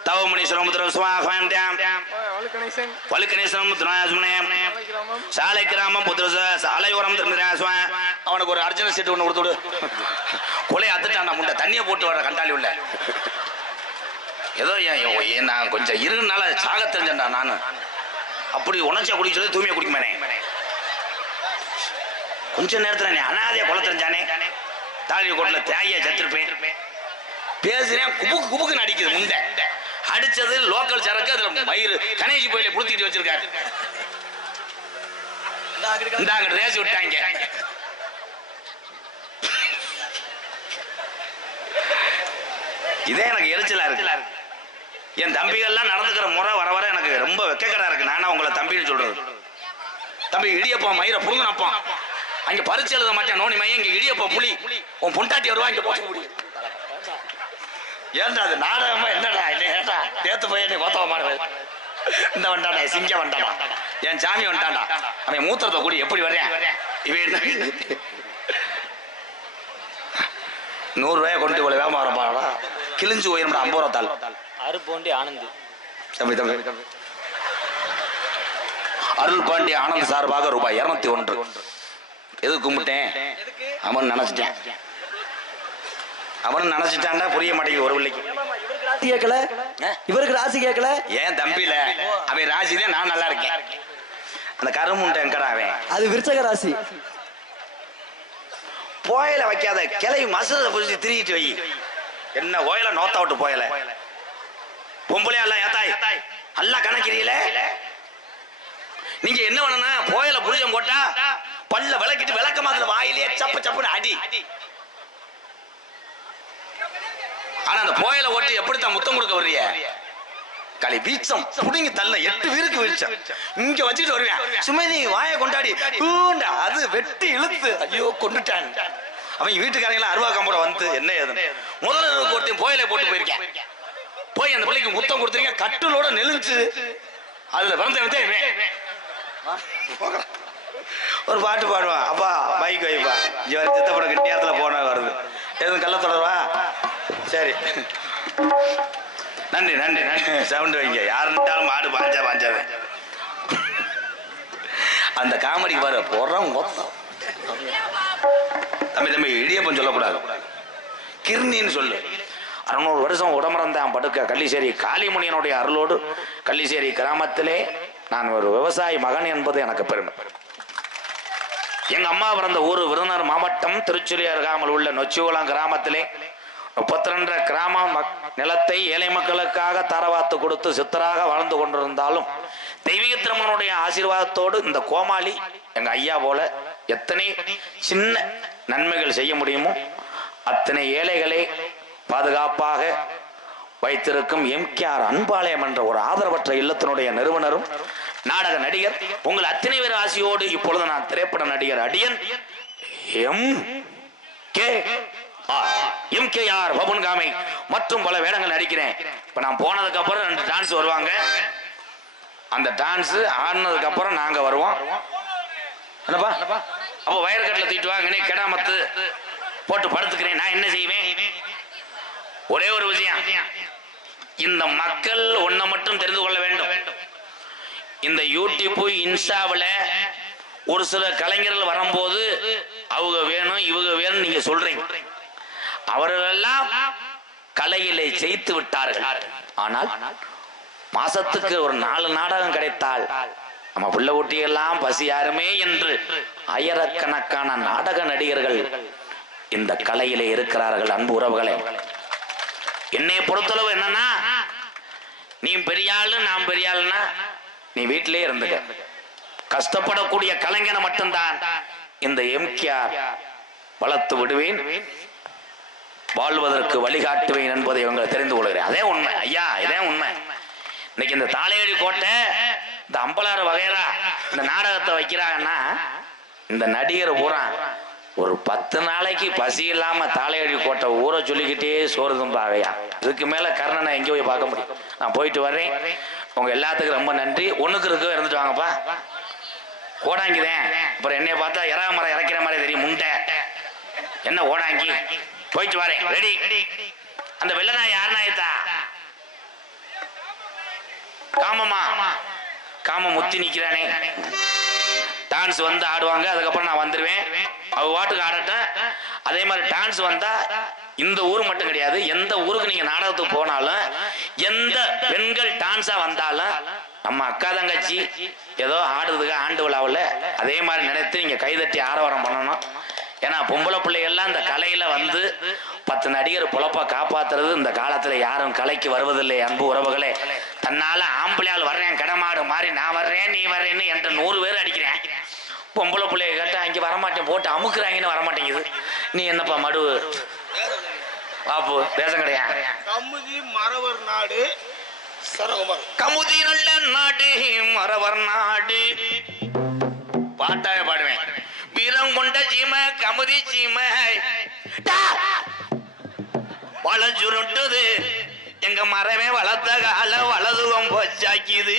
தவமுனீஸ்வரம் முத்திரம் வலுக்கணேசன். சாலை கிராமம் சாலையோரம். அவனுக்கு ஒரு அர்ஜுன சீட்டு ஒண்ணு கொடுத்துடு. கொலை அத்துட்டான் முண்டை. தண்ணியை போட்டு வர கண்டாளி உள்ள. ஏதோ நான் கொஞ்சம் இருனால சாக தெரிஞ்சேன்டா நானு. அப்படி உணர்ச்சியா குடிக்க சொல்லி தூய்மையா குடிக்குமானே. கொஞ்ச நேரத்துல நீ அனாதைய கொலை தெரிஞ்சானே. தாலி கோட்டில தேய செத்துருப்பேன். பேசுறேன், குபுக்கு அடிக்குது முண்டை. அடிச்சது லோக்கல் சரக்கு. அதுல மயிறு கணேஷ் போயில புடுத்திட்டு வச்சிருக்காரு. இந்தாங்க ரேசி விட்டாங்க. இதே எனக்கு எரிச்சலா இருக்கு. என் தம்பிகள்லாம் நடந்துக்கிற முறை வர வர எனக்கு ரொம்ப வெக்கக்கடா இருக்கு. நானா உங்களை தம்பின்னு சொல்றது. தம்பி இடியப்பா மயிரை புடுங்கினப்பான். அங்க பரிச்சு எழுத மாட்டேன் நோனி மையம். இங்க இடியப்பா புலி உன் பொண்டாட்டி வருவா. இங்க போட்டு முடியும். ஏன்டா அது நாடகமா என்னடா? இல்லையா தேத்து போய் என்னை கோத்தவ இந்த வண்டாடா சிங்க வண்டாடா. என் சாமி வண்டாடா. அவன் மூத்திரத்தை கூடி எப்படி வர்றேன்? இவன் என்ன 100 ரூபாயை கொண்டு இவ்வளவு வியாபாரம் பாடா. கிழிஞ்சு போயிருந்தா 50 ரூபா தாள். அருள்பாண்டி ஆனந்த். தம்பி அருள் பாண்டி ஆனந்த் சார்பாக ரூபாய் 201. எது கும்பிட்டேன்? அவன் நினைச்சிட்டேன். அவன் நினைச்சிட்டான்டா. புரிய மாட்டேங்குது ஒரு பிள்ளைக்கு. இவருக்கு ராசி கேட்கல. ஏன் தம்பில அவன் ராசிதான். நான் நல்லா இருக்கேன். அந்த கருமுண்டை எங்கடா அவன்? அது விருச்சக ராசி. போயல வைக்காத கிளை மசுரத்தை புரிஞ்சு திரிகிட்டு வை. என்ன ஓயில நோத்தா விட்டு போயல பொம்பளையா இல்ல ஏத்தாய் நல்லா கணக்கிறீல. நீங்க என்ன பண்ணனா போயல புரிஜம் போட்டா பல்ல விளக்கிட்டு விளக்க மாதிரி வாயிலே சப்பு சப்புன்னு அடி. ஆனா அந்த போயல ஓட்டி எப்படித்தான் முத்தம் கொடுக்க வர்றிய? களி வீச்சம் புடிங்கி தள்ள 8 வீருக்கு வீச்சம் இங்க வச்சுட்டு வருவேன். சுமதி வாயை கொண்டாடி அது வெட்டி இழுத்து ஐயோ கொண்டுட்டான். அவன் வீட்டுக்காரங்களா அருவா கம்போட வந்து என்ன ஏது முதல்ல ஒருத்தையும் போயில போட்டு போயிருக்கேன். போய் அந்த பிள்ளைக்கு முத்தம் கொடுத்துருக்கேன். கட்டுலோட நெளிஞ்சு அதுல பிறந்த ஒரு பாட்டு பாடுவான். அப்பா பைக் வைப்பா சித்தப்பட நேரத்துல போன வருது. எதுவும் கள்ள தொடர்வா? சரி நன்றி நன்றி நன்றி. சவுண்ட் வைங்க. யாருன்ட்டாலும் மாடு பாஞ்சாவே அந்த காமெடிக்கு பாரு போடுறோம் மொத்தம். தம்பி இடியப்பன் சொல்லக்கூடாது, கிர்னின்னு சொல்லு. 600 வருஷம் உடம்புறந்தான் படுக்க கள்ளிசேரி காளிமுனியனுடைய அருளோடு கள்ளிசேரி கிராமத்திலே நான் ஒரு விவசாயி மகன் என்பது எனக்கு பெருமை. எங்க அம்மா பிறந்த ஊர் விருதுநகர் மாவட்டம் திருச்சுழி அருகாமல் உள்ள நொச்சிகுளம் கிராமத்திலே 32 கிராம நிலத்தை ஏழை மக்களுக்காக தரவாத்து கொடுத்து சித்தராக வாழ்ந்து கொண்டிருந்தாலும் தெய்வீக திருமணனுடைய ஆசீர்வாதத்தோடு இந்த கோமாளி எங்க ஐயா போல எத்தனை சின்ன நன்மைகள் செய்ய முடியுமோ அத்தனை ஏழைகளை பாதுகாப்பாக வைத்திருக்கும் எம்கேஆர் அன்பாலயம் என்ற ஒரு ஆதரவற்ற இல்லத்தினுடைய நிறுவனரும் நாடக நடிகர் உங்கள் அத்தனை பேர் ஆசையோடு இப்பொழுது நான் திரைப்பட நடிகர் அடியன் எம்கேஆர் பபுன்காமை மற்றும் பல வேடங்கள் நடிக்கிறேன். இப்ப நான் போனதுக்கு அப்புறம் 2 டான்ஸ் வருவாங்க. அந்த டான்ஸ் ஆடினதுக்கு அப்புறம் நாங்க வருவோம். என்னப்பா அப்ப வயற்கட்டில் தூக்கிட்டு வாங்க, கெடாமத்து போட்டு படுத்துக்கிறேன். நான் என்ன செய்வேன்? ஒரே ஒரு விஷயம், இந்த மக்கள் ஒன்றை மட்டும் தெரிந்து கொள்ள வேண்டும். இந்த யூடியூப் இன்ஸ்டாவில் ஒரு சில கலைஞர்கள் வரும்போது அவங்க வேணும் இவங்க வேணும் நீங்க சொல்றீங்க. அவர்களெல்லாம் கலையிலே ஜெயித்து விட்டார்கள். ஆனால் மாசத்துக்கு ஒரு 4 நாடகம் கிடைத்தால் நம்ம பிள்ளை ஊட்டியெல்லாம் பசி யாருமே என்று ஆயிரக்கணக்கான நாடக நடிகர்கள் இந்த கலையிலே இருக்கிறார்கள். அன்பு உறவுகளே, என்னை பொறுத்தளவு என்னன்னா, நீ பெரிய ஆளு நான் பெரிய ஆளுன்னா நீ வீட்டிலே இருந்துக்க. கஷ்டப்படக்கூடிய கலைஞனை மட்டும்தான் இந்த எம்கேஆர் வளர்த்து விடுவேன், வாழ்வதற்கு வழிகாட்டுவேன் என்பதை இவங்க தெரிந்து கொள்கிறேன். அதே உண்மை ஐயா, இதே உண்மை. இன்னைக்கு இந்த தாளையடி கோட்டை, இந்த அம்பலாறு வகைரா இந்த நாடகத்தை வைக்கிறாங்கன்னா இந்த நடிகர் பூரா ஒரு 10 நாளைக்கு பசி இல்லாம தாளையடி கோட்டை ஊற சொல்லிக்கிட்டே சோறுதும் பாவையா. இதுக்கு மேல கர்ணனை எங்கே போய் பார்க்க முடியும்? நான் போயிட்டு வர்றேன். உங்க எல்லாத்துக்கும் ரொம்ப நன்றி. ஒண்ணுக்கு இருக்கு இருந்துட்டு வாங்கப்பா. ஓடாங்கிதேன் அப்புறம் என்னைய பார்த்தா இறா மரம் இறக்கிற மாதிரி தெரியும். முண்டை என்ன ஓடாங்கி. போயிட்டு வரேன். ரெடி. அந்த வெள்ள நாய் யார் நாயத்தா? காமமா காம முத்தி நிக்கிறானே. டான்ஸ் வந்து ஆடுவாங்க, அதுக்கப்புறம் நான் வந்துருவேன். அவ வாட்டுக்கு ஆடட்டும். அதே மாதிரி டான்ஸ் வந்தா இந்த ஊர் மட்டும் கிடையாது, எந்த ஊருக்கு நீங்க நாடகத்துக்கு போனாலும் எந்த பெண்கள் டான்ஸா வந்தாலும் நம்ம அக்கா தங்கச்சி ஏதோ ஆடுறதுக்கு ஆண்டு விழாவில் அதே மாதிரி நினைத்து நீங்க கைதட்டி ஆரவாரம் பண்ணணும். ஏன்னா பொம்பளை பிள்ளைகள்லாம் இந்த கலையில வந்து 10 நடிகர் பொழப்பா காப்பாத்துறது இந்த காலத்துல யாரும் கலைக்கு வருவதில்லை. அன்பு உறவுகளே, தன்னால ஆம்பளையால் வர்றேன் கடமாடு மாதிரி நான் வர்றேன் நீ வர்றேன்னு என்ற 100 பேர் அடிக்கிறேன். பொம்பளை பிள்ளைய கேட்டா அங்கே வரமாட்டேன் போட்டு அமுக்குறாங்கன்னு வரமாட்டேங்குது. நீ என்னப்பா மடு பாப்பு பேசம் கிடையாது. கமுதி மறவர் நாடு சரகுமார். கமுதி நல்ல நாடு மறவர் நாடு பாட்டாய பாடுவேன். வீரம் கொண்ட சீம கமுதி சீம வளச்சுருட்டுது எங்க மரமே வளர்த்த கால வலதுகம் போச்சாக்கிது.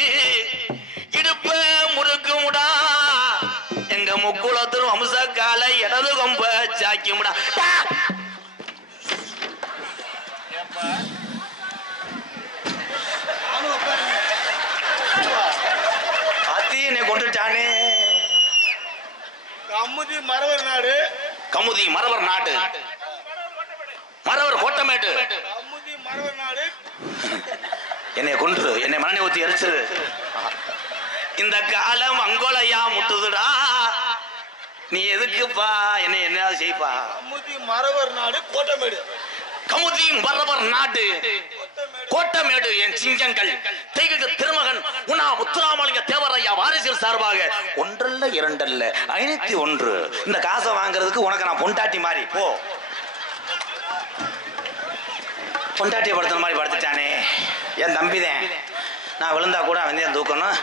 இடுப்ப முறுக்கு முடா எங்க முக்குளத்து வம்ச கால இடது கொம்ப சாக்கி முடா. அத்தீனை கொண்டுட்டானே. கமுதி மறவர் நாடு. கமுதி மறவர் நாடு. மறவர் கோட்டமேட்டு. கமுதி மறவர் நாடு. என்னை கொன்று என்னை மண்ணை ஊத்தி எரிச்சு. இந்த காலம் அங்கோலையா முட்டுதுடா. நீ எதுக்குப்பா என்னை என்ன செய்ப்பா? கமுதி மறவர் நாடு கோட்டமேடு. கமுதி மறவர் நாடு கோட்டமேடு என் சிங்கங்கள் தெய்வீக திருமகன் உனா முத்துராமலிங்க தேவரையா வாரிசில் சார்பாக 1 அல்ல 2 அல்ல 501. இந்த காசை வாங்குறதுக்கு உனக்கு நான் பொண்டாட்டி மாதிரி போ. பொண்டாட்டியை படுத்துற மாதிரி படுத்துட்டானே என் தம்பிதான். நான் விழுந்தா கூட அவன் தான் தூக்கணும்.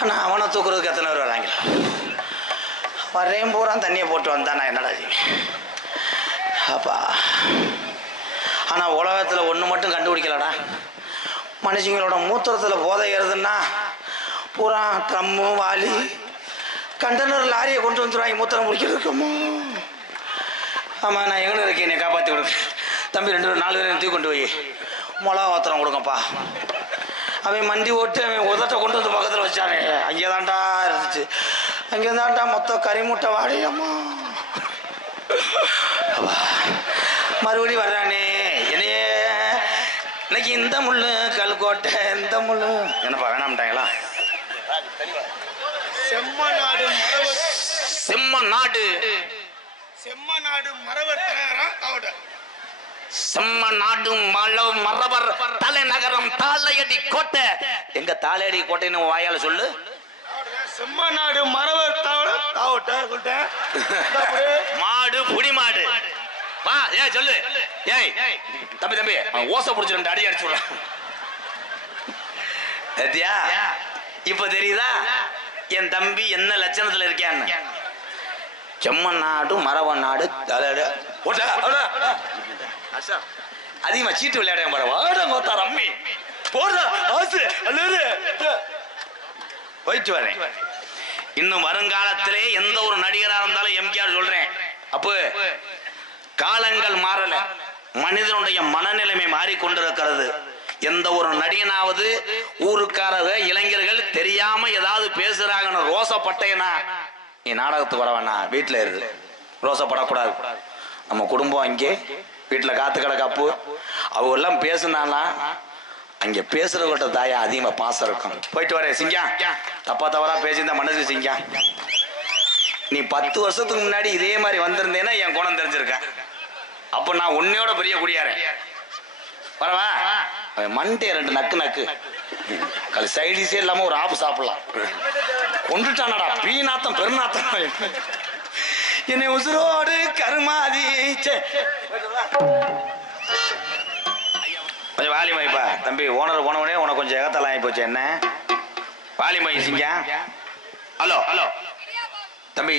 ஆனால் அவனை தூக்குறதுக்கு எத்தனை பேர் வராங்க? வரையும் பூரா தண்ணியை போட்டு வந்தா நான் என்னடா செய்வேன் அப்பா. ஆனால் உலகத்தில் ஒன்று மட்டும் கண்டுபிடிக்கலடா. மனுஷங்களோட மூத்திரத்தில் போதை ஏறுதுன்னா பூரா ட்ரம்மு வாலி கண்டெய்னர் லாரியை கொண்டு வந்துடுவாங்க மூத்திரம் பிடிக்கிறதுக்குமோ. ஆமாம், நான் எங்கே இருக்கேன், என்னை காப்பாற்றி கொடுங்க தம்பி. 2-4 பேரும் தூக்கி கொண்டு போய் மிளகா வாத்திரம் கொடுங்கப்பா. அவன் மண்டி ஓட்டு அவன் உதட்ட கொண்டு வந்து பக்கத்தில் வச்சானே, அங்கே தான்டா இருந்துச்சு. அங்கே தான்டா மொத்த கறிமுட்டை வாடியம்மா. மறுபடியும் வர்றானே என்னையே. இன்னைக்கு இந்த முள்ளு கல்கோட்டை இந்த முள்ளு என்னப்பா வேணாம்ட்டாங்களா? செம்மநாடு மறவர் செம்மநாடு செம்மநாடு மறவர் தலைவரா அவட செம்மநாடு மறவர் தலைநகரம் தாளையடி கோட்டை. எங்க தாளையடி கோட்டைன்னு வாயால சொல்லு. செம்மநாடு மறவர் தாவட்ட சொல்லிட்டேன். மாடு புடி மாடு வா. ஏய் சொல்லு. ஏய் தம்பி தம்பி ஓசை புடிச்சு 2 அடி அடிச்சு விட. இப்ப தெரியுதா என் தம்பி என்ன லட்சணத்துல இருக்கான்னு? செம்மநாடு மரவன் நாடு அதிகமா சீட்டு விளையாட பாரு. ரம்மி போடுற ஆசு அல்லது போயிட்டு வரேன். இன்னும் வருங்காலத்திலே எந்த ஒரு நடிகரா இருந்தாலும் எம்ஜிஆர் சொல்றேன். அப்போ காலங்கள் மாறல, மனிதனுடைய மனநிலைமை மாறிக்கொண்டிருக்கிறது. எந்த ஒரு நடிகனாவது ஊருக்காரக இளைஞர்கள் தெரியாம ஏதாவது பேசுறாங்கன்னு ரோசப்பட்டேனா நீ நாடகத்துக்கு வர வேணா, வீட்டுல இருக்கு. ரோசப்படக்கூடாது. நம்ம குடும்பம் அங்கே வீட்டுல காத்து கிடக்காப்பு அவங்க எல்லாம் பேசுனானா அங்க பேசுறவங்கிட்ட தாயா அதிகமா பாசம் இருக்கும். போயிட்டு வரேன் சிங்கா. தப்பா தவறா பேசியிருந்தா மனசு சிங்கா. நீ 10 வருஷத்துக்கு முன்னாடி இதே மாதிரி வந்திருந்தேன்னா என் குணம் தெரிஞ்சிருக்க. அப்ப நான் உன்னையோட பெரிய குடியாரேன். வரவா அவன் மண்டே 2 நக்கு நக்கு கல் சைடிஸே இல்லாம ஒரு ஆப்பு சாப்பிடலாம். கொண்டுட்டானடா பீநாத்தம் பெருநாத்தம். என்னை உசுரோடு கருமாதி கொஞ்சம் வாலிமைப்பா தம்பி. ஓனர் போனவனே உனக்கு கொஞ்சம் எகத்தலாம் ஆகி போச்சு. என்ன வாலிமை சிங்க. ஹலோ ஹலோ தம்பி,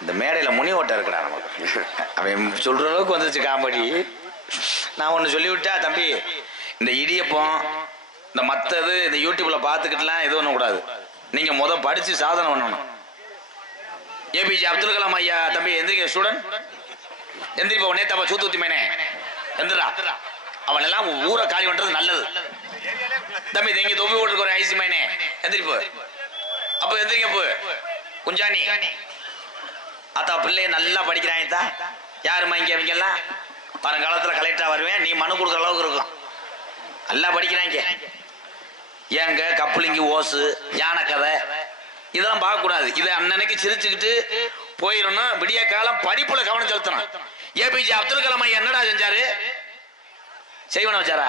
இந்த மேடையில் முனி ஓட்ட இருக்கிறான் நமக்கு. அவன் சொல்ற அளவுக்கு வந்துச்சு காமெடி. நான் ஒன்று சொல்லிவிட்டா தம்பி, இந்த இடியப்பம் இந்த மற்றது இந்த யூடியூப்ல பார்த்துக்கிட்டுலாம் எதுவும் ஒன்றும் கூடாது. நீங்க படிச்சு சாதனை பண்ணணும். ஏபிஜே அப்துல் கலாம் ஐயா தம்பி எந்திரிக்க ஸ்டூடெண்ட் எந்திரிப்பா. நேத்தாப்பா சூத்துத்தி மேனே எந்திரா. அவன் எல்லாம் ஊரை காலி பண்றது நல்லது தம்பி. எங்க தொப்பி போட்டுருக்க ஒரு ஐசி மேனே எந்திரிப்பு. அப்ப எந்திரிக்க போ குஞ்சானி அத்தா பிள்ளைய நல்லா படிக்கிறாங்க தான். யாருமா இங்க அவங்க எல்லாம் வருங்காலத்துல கலெக்டரா வருவேன். நீ மனு கொடுக்குற அளவுக்கு இருக்கும். நல்லா படிக்கிறாங்க. ஏங்க கப்பலிங்கி ஓசு யானை கதை இதெல்லாம் பார்க்க கூடாது. இதை அன்னன்னைக்கு சிரிச்சுக்கிட்டு போயிடணும். விடிய காலம் படிப்புல கவனம் செலுத்தணும். ஏபிஜே அப்துல் கலாம் ஐயா என்னடா செஞ்சாரு? செய்வன வச்சாரா?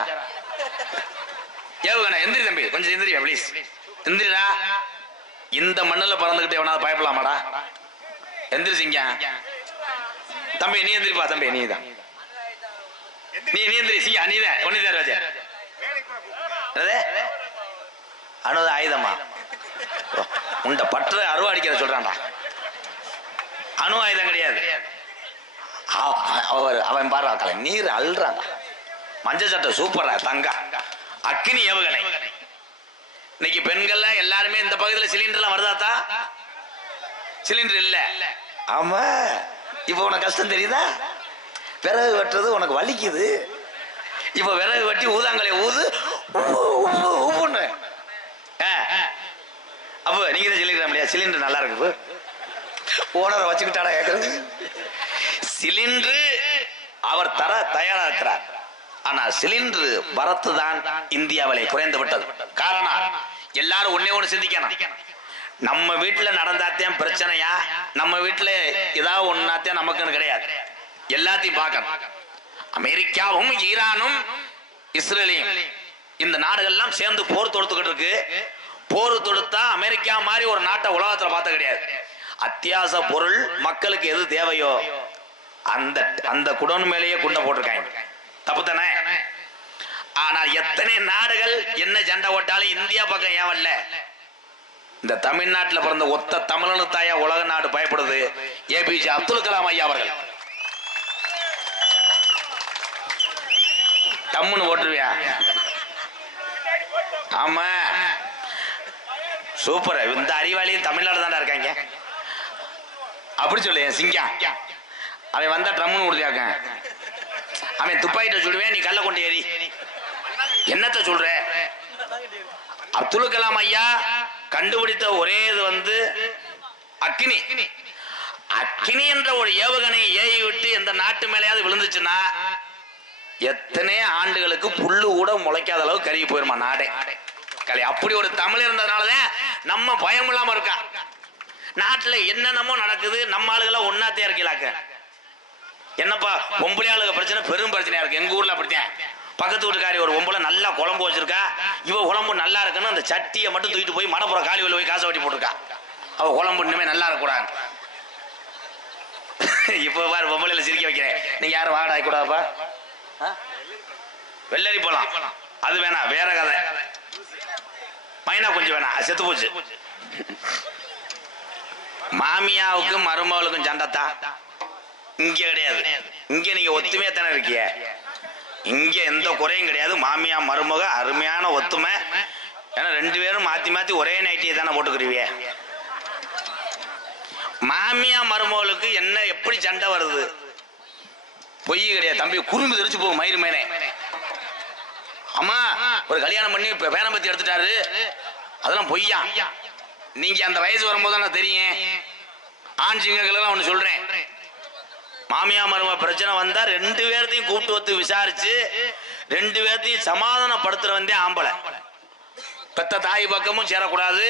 ஏவுகணை. எந்திரி தம்பி, கொஞ்சம் எந்திரியா ப்ளீஸ். எந்திரிடா. இந்த மண்ணுல பறந்துகிட்டு எவனாவது பயப்படலாமாடா? எந்திரிச்சிங்க தம்பி. நீ எந்திரிப்பா தம்பி. நீ தான் நீ எந்திரி சிங்க. நீ தான் ஒன்னு தான் ராஜா. அணுது ஆயுதமா உண்ட பற்ற அருவா அடிக்கிற சொல்றான்டா. அணு ஆயுதம் கிடையாது. அவன் பாரு நீர் அல்றான். மஞ்சள் சட்டை சூப்பரா தங்க அக்கினி ஏவுகணை. இன்னைக்கு பெண்கள் எல்லாருமே இந்த பகுதியில் சிலிண்டர்லாம் வருதாத்தா? சிலிண்டர் இல்ல. ஆமா, இப்ப உனக்கு கஷ்டம் தெரியுதா? விறகு வெட்டுறது உனக்கு வலிக்குது. இப்ப விறகு வெட்டி ஊதாங்கலை ஊது உப்புன்னு. அப்போ நீங்க தான் சிலிண்டர் முடியாது. சிலிண்டர் நல்லா இருக்கு. ஓனரை வச்சுக்கிட்டாடா கேட்கறது. சிலிண்டர் அவர் தர தயாரா இருக்கிறார். ஆனா சிலிண்டர் வரத்து தான் இந்தியாவிலே குறைந்து விட்டது. காரணம் எல்லாரும் ஒன்னே ஒண்ணு சிந்திக்கணும். நம்ம வீட்டுல நடந்தாத்தேன் பிரச்சனையா, நம்ம வீட்டுல ஏதாவது ஒன்னாத்தேன் நமக்குன்னு கிடையாது. எல்லாத்தையும் பார்க்கணும். அமெரிக்காவும் ஈரானும் இஸ்ரேலையும் இந்த நாடுகள்லாம் சேர்ந்து போர் தொடுத்துக்கிட்டு இருக்கு. போர் தொடுத்தா அமெரிக்கா மாதிரி ஒரு நாட்டை உலகத்துல பார்த்த கிடையாது. அத்தியாவசிய பொருள் மக்களுக்கு எது தேவையோ அந்த அந்த குடோன் மேலேயே குண்டை போட்டிருக்காங்க. தப்பு தானே? ஆனா எத்தனை நாடுகள் என்ன சண்டை ஓட்டாலும் இந்தியா பக்கம் ஏவல்ல. இந்த தமிழ்நாட்டில் பிறந்த ஒத்த தமிழனு தாயா உலக நாடு பயப்படுது. ஏபிஜே அப்துல் கலாம் ஐயா அவர்கள். டம்முன்னு ஓட்டுருவியா? ஆமா சூப்பர். இந்த அறிவாளியும் தமிழ்நாடு தாண்டா இருக்காங்க. அப்படி சொல்லு சிங்கம். அவன் வந்தா ட்ரம்னு உறுதியாக்க. அவன் துப்பாக்கிட்ட சொல்லுவேன், நீ கல்ல கொண்டு ஏறி. என்னத்த சொல்ற? அப்துல் கலாம் ஐயா கண்டுபிடித்த ஒரே இது வந்து அக்கினி. அக்கினி என்ற ஒரு ஏவுகணை ஏவி விட்டு எந்த நாட்டு மேலேயாவது விழுந்துச்சுன்னா எத்தனை ஆண்டுகளுக்கு புல்லு கூட முளைக்காத அளவு கருகி போயிருமா நாடே. அப்படி ஒரு தமிழ் இருந்ததுனாலதான் நம்ம பயம் இல்லாம இருக்கா. நாட்டுல என்னென்னமோ நடக்குது, நம்ம ஆளுகளை ஒன்னாத்தே இருக்கலாக்க. என்னப்பா பொம்பளை ஆளுக பிரச்சனை பெரும் பிரச்சனையா இருக்கு. எங்க ஊர்ல அப்படித்தான். பக்கத்து வீட்டுக்காரி ஒரு பொம்பளை நல்லா குழம்பு வச்சிருக்கா. இவ குழம்பு நல்லா இருக்குன்னு அந்த சட்டியை மட்டும் தூக்கிட்டு போய் மடப்புற காலிவில் போய் காசை வட்டி போட்டிருக்கா. அவ குழம்பு இன்னுமே நல்லா இருக்கக்கூடாது. இப்ப பாரு பொம்பளையில சிரிக்க வைக்கிறேன். நீங்க யாரும் வாடா கூடாதுப்பா. வெள்ளரி போலாம், அது வேணாம், வேற கதை. மைனா கொஞ்சம் வேணாம், செத்து போச்சு. மாமியாவுக்கும் மருமகளுக்கும் சண்டைத்தா இங்க கிடையாது. இங்க நீங்க ஒத்துமையா தானே இருக்கிய. இங்க எந்த குறையும் கிடையாது. மாமியா மருமக அருமையான ஒத்துமை. ஏன்னா 2 பேரும் மாத்தி மாத்தி ஒரே நைட்டியை தானே போட்டுக்கிறீங்க. மாமியா மருமகளுக்கு என்ன எப்படி சண்டை வருது? பொய் கிடையாது தம்பி. குறும்பு தெரிச்சு போகும் மயிறு மேனே. அம்மா ஒரு கல்யாணம் பண்ணி இப்ப பேரம் பத்தி எடுத்துட்டாரு, அதெல்லாம் பொய்யா. நீங்க அந்த வயசு வரும்போது தான் தெரியும். ஆண் சிங்கங்கள் ஒண்ணு சொல்றேன். மாமியா மருமக பிரச்சனை வந்தா 2 பேர்த்தையும் கூப்பிட்டு வந்து விசாரிச்சு 2 பேர்த்தையும் சமாதானப்படுத்துற வந்தே ஆம்பளை. பெத்த தாய் பக்கமும் சேரக்கூடாது.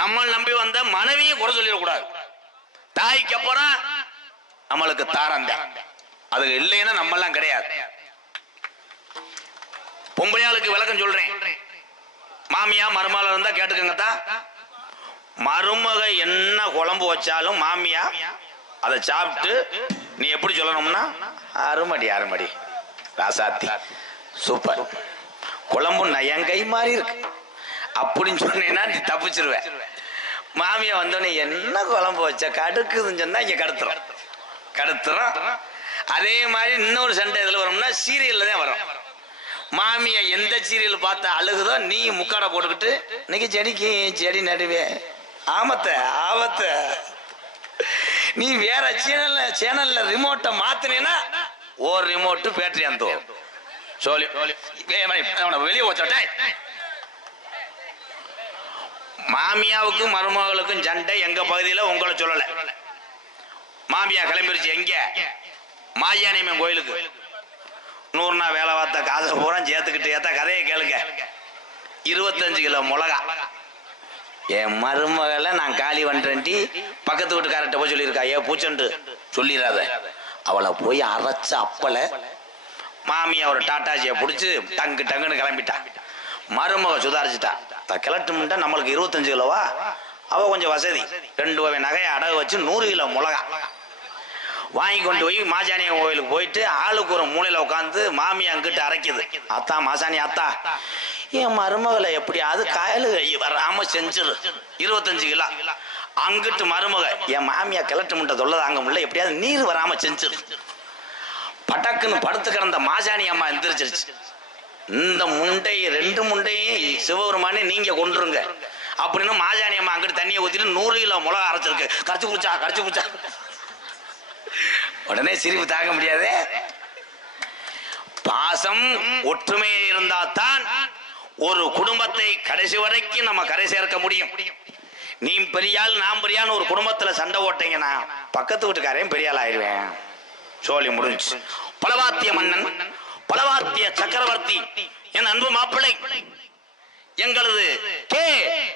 நம்ம நம்பி வந்த மனைவியும் குறை சொல்லிடக்கூடாது. தாய்க்கு அப்புறம் நம்மளுக்கு தாரந்த அது இல்லைன்னா நம்ம எல்லாம் கிடையாது. பொம்பளையாளுக்கு விளக்கம் சொல்றேன். மாமியா மருமகள் இருந்தா கேட்டுக்கங்கத்தான். மருமக என்ன குழம்பு வச்சாலும் மாமியா அதை சாப்பிட்டு நீ எப்படி சொல்லணும்னா அருமடி அருமடி ராசாத்தி சூப்பர் குழம்பு என் கை மாறி இருக்கு அப்படின்னு சொன்னேன்னா நீ தப்பிச்சிருவேன். மாமியா வந்தோடனே என்ன குழம்பு வச்ச கடுக்குதுன்னு சொன்னா இங்க கடுத்துறோம். அதே மாதிரி இன்னொரு சண்டை எதுல வரும்னா சீரியல்ல தான் வரும். மாமியா எந்த சீரியல் பார்த்தா அழுகுதோ நீ முக்காடை போட்டுக்கிட்டு இன்னைக்கு செடிக்கு செடி நடுவே ஆமத்த நீ வேற சேனல்ல ரிமோட்டை மாத்தினா ஒரு ரிமோட்டு பேட்டரி அந்த சொல்லி வெளியே வச்சோட்டே. மாமியாவுக்கும் மருமகளுக்கும் சண்டை எங்க பகுதியில உங்களை சொல்லல. மாமியா கிளம்பிருச்சு எங்க? மாயானியம்மன் கோயிலுக்கு. 100 நாள் வேலை பார்த்த காசை பூரா சேர்த்துக்கிட்டு ஏத்த கதையை கேளுங்க. 25 கிலோ மிளகா என் மருமகளை நான் காலி பண்றேன்டி பக்கத்து வீட்டுக்காரர்கிட்ட போய் சொல்லியிருக்கா. ஏன் பூச்சண்டு சொல்லிடாத. அவளை போய் அரைச்ச அப்பலை மாமியா ஒரு டாட்டாச்சியை பிடிச்சி டங்குன்னு கிளம்பிட்டா. மருமக சுதாரிச்சுட்டா. கிளட்டும்ட்டா நம்மளுக்கு 25 கிலோவா, அவ கொஞ்சம் வசதி. 2 வகை நகையை அடகு வச்சு 100 கிலோ மிளகா வாங்கி கொண்டு போய் மாசாணிய கோயிலுக்கு போயிட்டு ஆளுக்கு ஒரு மூலையில உட்காந்து மாமியா அங்கிட்டு அரைக்குது. அத்தா மாசாணி அத்தா என் மருமகளை எப்படியாவது காயலு வராம செஞ்சிரு 25 கிலோ. அங்கிட்டு மருமக என் மாமியா கிளட்டு முட்டை தொல்லை தாங்க முடியல, எப்படியாவது நீர் வராம செஞ்சிரு. பட்டக்குன்னு படுத்து கிடந்த மாசாணி அம்மா எந்திரிச்சிருச்சு. இந்த முண்டை 2 முண்டையும் சிவபெருமானே நீங்க கொண்டுருங்க அப்படின்னு மாசாணி அம்மா அங்கிட்டு தண்ணியை ஊத்திட்டு 100 கிலோ மிளகா அரைச்சிருக்கு. கரைச்சு குடிச்சா உடனே சிரிப்பு தாங்க முடியாது. பாசம் ஒற்றுமை இருந்தா தான் ஒரு குடும்பத்தை கடைசி வரைக்கும் நம்ம கரை சேர்க்க முடியும். நீ பெரியாள் நான் பெரியாள் ஒரு குடும்பத்துல சண்டை ஓட்டீங்கன்னா பக்கத்து வீட்டுக்காரையும் பெரியாள் ஆயிடுவேன். சோழி முடிஞ்சு. பலவாத்திய மன்னன், பலவாத்திய சக்கரவர்த்தி, என் அன்பு மாப்பிள்ளை எங்களது கே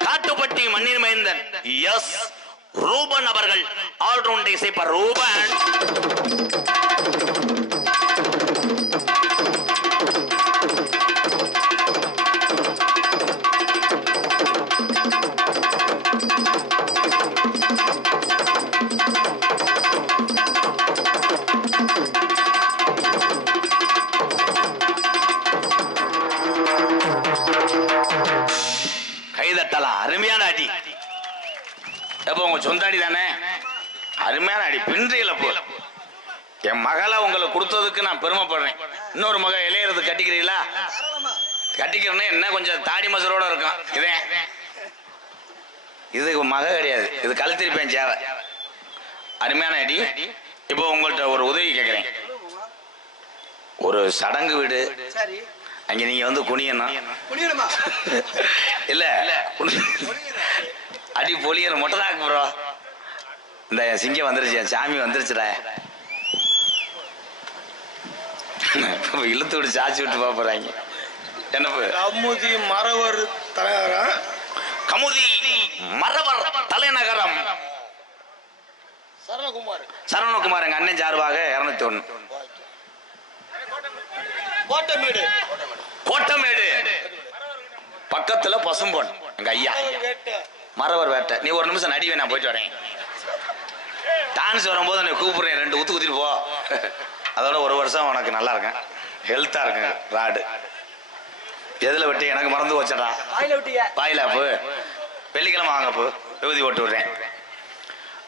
காட்டுப்பட்டி மண்ணின் மைந்தன் எஸ் ரூபன் அவர்கள் ஆல்ரவுண்ட் இசைப்பர் ரூபன். கைதட்டலாம். அருமையான அடி. எப்போ உங்க சொந்தாடி தானே? அருமையான அடி. பின்றியில போ. என் மகளை உங்களுக்கு கொடுத்ததுக்கு நான் பெருமைப்படுறேன். இன்னொரு மக இளையறது கட்டிக்கிறீங்களா? கட்டிக்கிறேன்னு என்ன கொஞ்சம் தாடி மசரோட இருக்கும். இது மக கிடையாது, இது கழுத்திருப்பேன் சேவை. அருமையான அடி. இப்போ உங்கள்கிட்ட ஒரு உதவி கேட்குறேன். ஒரு சடங்கு வீடு அங்க நீங்க வந்து குனியணும். புரியணுமா? இல்ல அடி பொலியணும் மொட்டை தான் ப்ரோ. இந்த சிங்கம் வந்துருச்சு, சாமி வந்துருச்சுடா. இழுத்து விட்டு சாச்சி விட்டு போறாங்க. என்ன கமுதி மறவர் தலைநகரம். கமுதி மறவர் தலைநகரம் சரணகுமார். சரவணகுமார் எங்க அண்ணன் சார்பாக 201. கோட்டமேடு. கோட்டமேடு பக்கத்துல பசும்பொன் எங்க ஐயா. மறவர் வேட்டை. நீ ஒரு நிமிஷம் நடிவே, நான் போயிட்டு வரேன். டான்ஸ் வரும்போது என்னை கூப்பிடுறேன், 2 ஊத்து ஊத்திட்டு போ. அதோட 1 வருஷம் உனக்கு நல்லா இருக்கேன், ஹெல்த்தா இருக்குங்க. ராடு எதுல வெட்டி எனக்கு மறந்து வச்சடா. பாயிலா போ, வெள்ளிக்கிழமை வாங்க போ, விபூதி ஓட்டு விடுறேன்.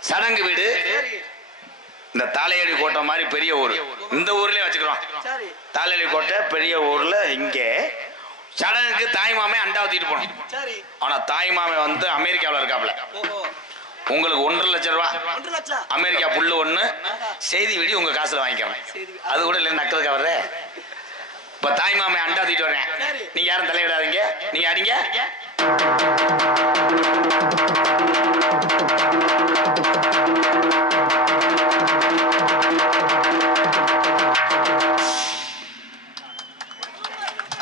சடங்கு வீடு இந்த தாளையடி கோட்டை மாதிரி பெரிய ஊர், இந்த ஊர்லயே வச்சுக்கிறோம். தாளையடி கோட்டை பெரிய ஊர்ல. இங்கே சடங்குக்கு தாய் மாமே அண்டா ஊத்திட்டு போனோம். ஆனா தாய் மாமே வந்து அமெரிக்காவில் இருக்காப்ல. உங்களுக்கு 1.5 லட்சம் ரூபா அமெரிக்கா புல்லு 1 செய்தி விடி உங்க காசுல வாங்கிக்கிறேன். அது கூட இல்லை நக்கிறதுக்கு வர்ற. இப்ப தாய் மாமே அண்டா ஊத்திட்டு வரேன், நீங்க யாரும் தலையிடாதீங்க, நீங்க அடிங்க.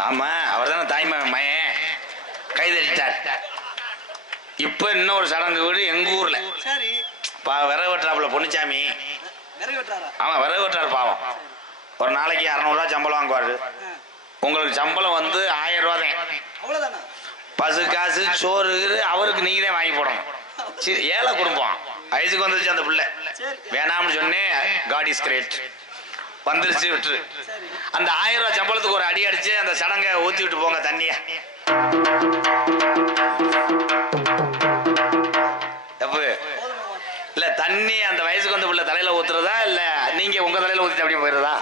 ஆமா, அவர் தானே தாய்மாமன் மயன், கைதட்டிட்டார். இப்ப இன்னொரு சடங்கு வீடு எங்க ஊர்ல. விறகு வெட்டுறாப்புல பொன்னுச்சாமி. ஆமா, விறகு வெட்டுறாரு பாவம். ஒரு நாளைக்கு 600 ரூபா சம்பளம் வாங்குவாரு. உங்களுக்கு சம்பளம் வந்து 1000 ரூபா தான். பசு காசு சோறு அவருக்கு நீங்க தான் வாங்கி போடணும். ஏழை குடும்பம், வயசுக்கு வந்துருச்சு அந்த பிள்ளை. வேணாம்னு சொன்னேன், காட் இஸ் கிரேட், வந்துருச்சு விட்டுரு. அந்த 1000 ரூபாய் சம்பளத்துக்கு ஒரு அடி அடிச்சு அந்த சடங்கை ஊத்தி விட்டு போங்க தண்ணிய. தப்பு இல்ல, தண்ணி அந்த வயசுக்கு வந்த பிள்ளை தலையில ஊத்துறதா இல்ல நீங்க உங்க தலையில ஊத்திட்டு அப்படியே போயிருதா?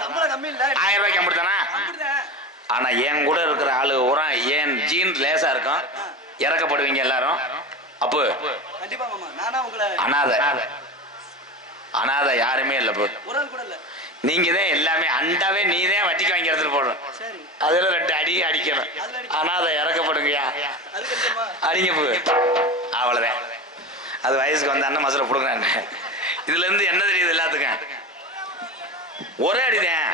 1000 ரூபாய்க்கு அம்பிடுதானா? ஆனா என் கூட இருக்கிற ஆளு ஊரா ஏன் ஜீன் லேசா இருக்கும், இறக்கப்படுவீங்க எல்லாரும். அப்போ அனாதை அனாதை யாருமே இல்ல. போ நீங்க தான் எல்லாமே. அண்டாவே நீ தான் வட்டிக்கு வாங்கி எடுத்துட்டு போடணும். அதுல 2 அடி அடிக்கணும். அனாதை இறக்கப்படுங்கயா, அடிங்க போ. அவ்வளவுதான். அது வயசுக்கு வந்த அண்ணன் மசுரை போடுங்க. இதுல இருந்து என்ன தெரியுது எல்லாத்துக்கும்? ஒரே அடிதான்.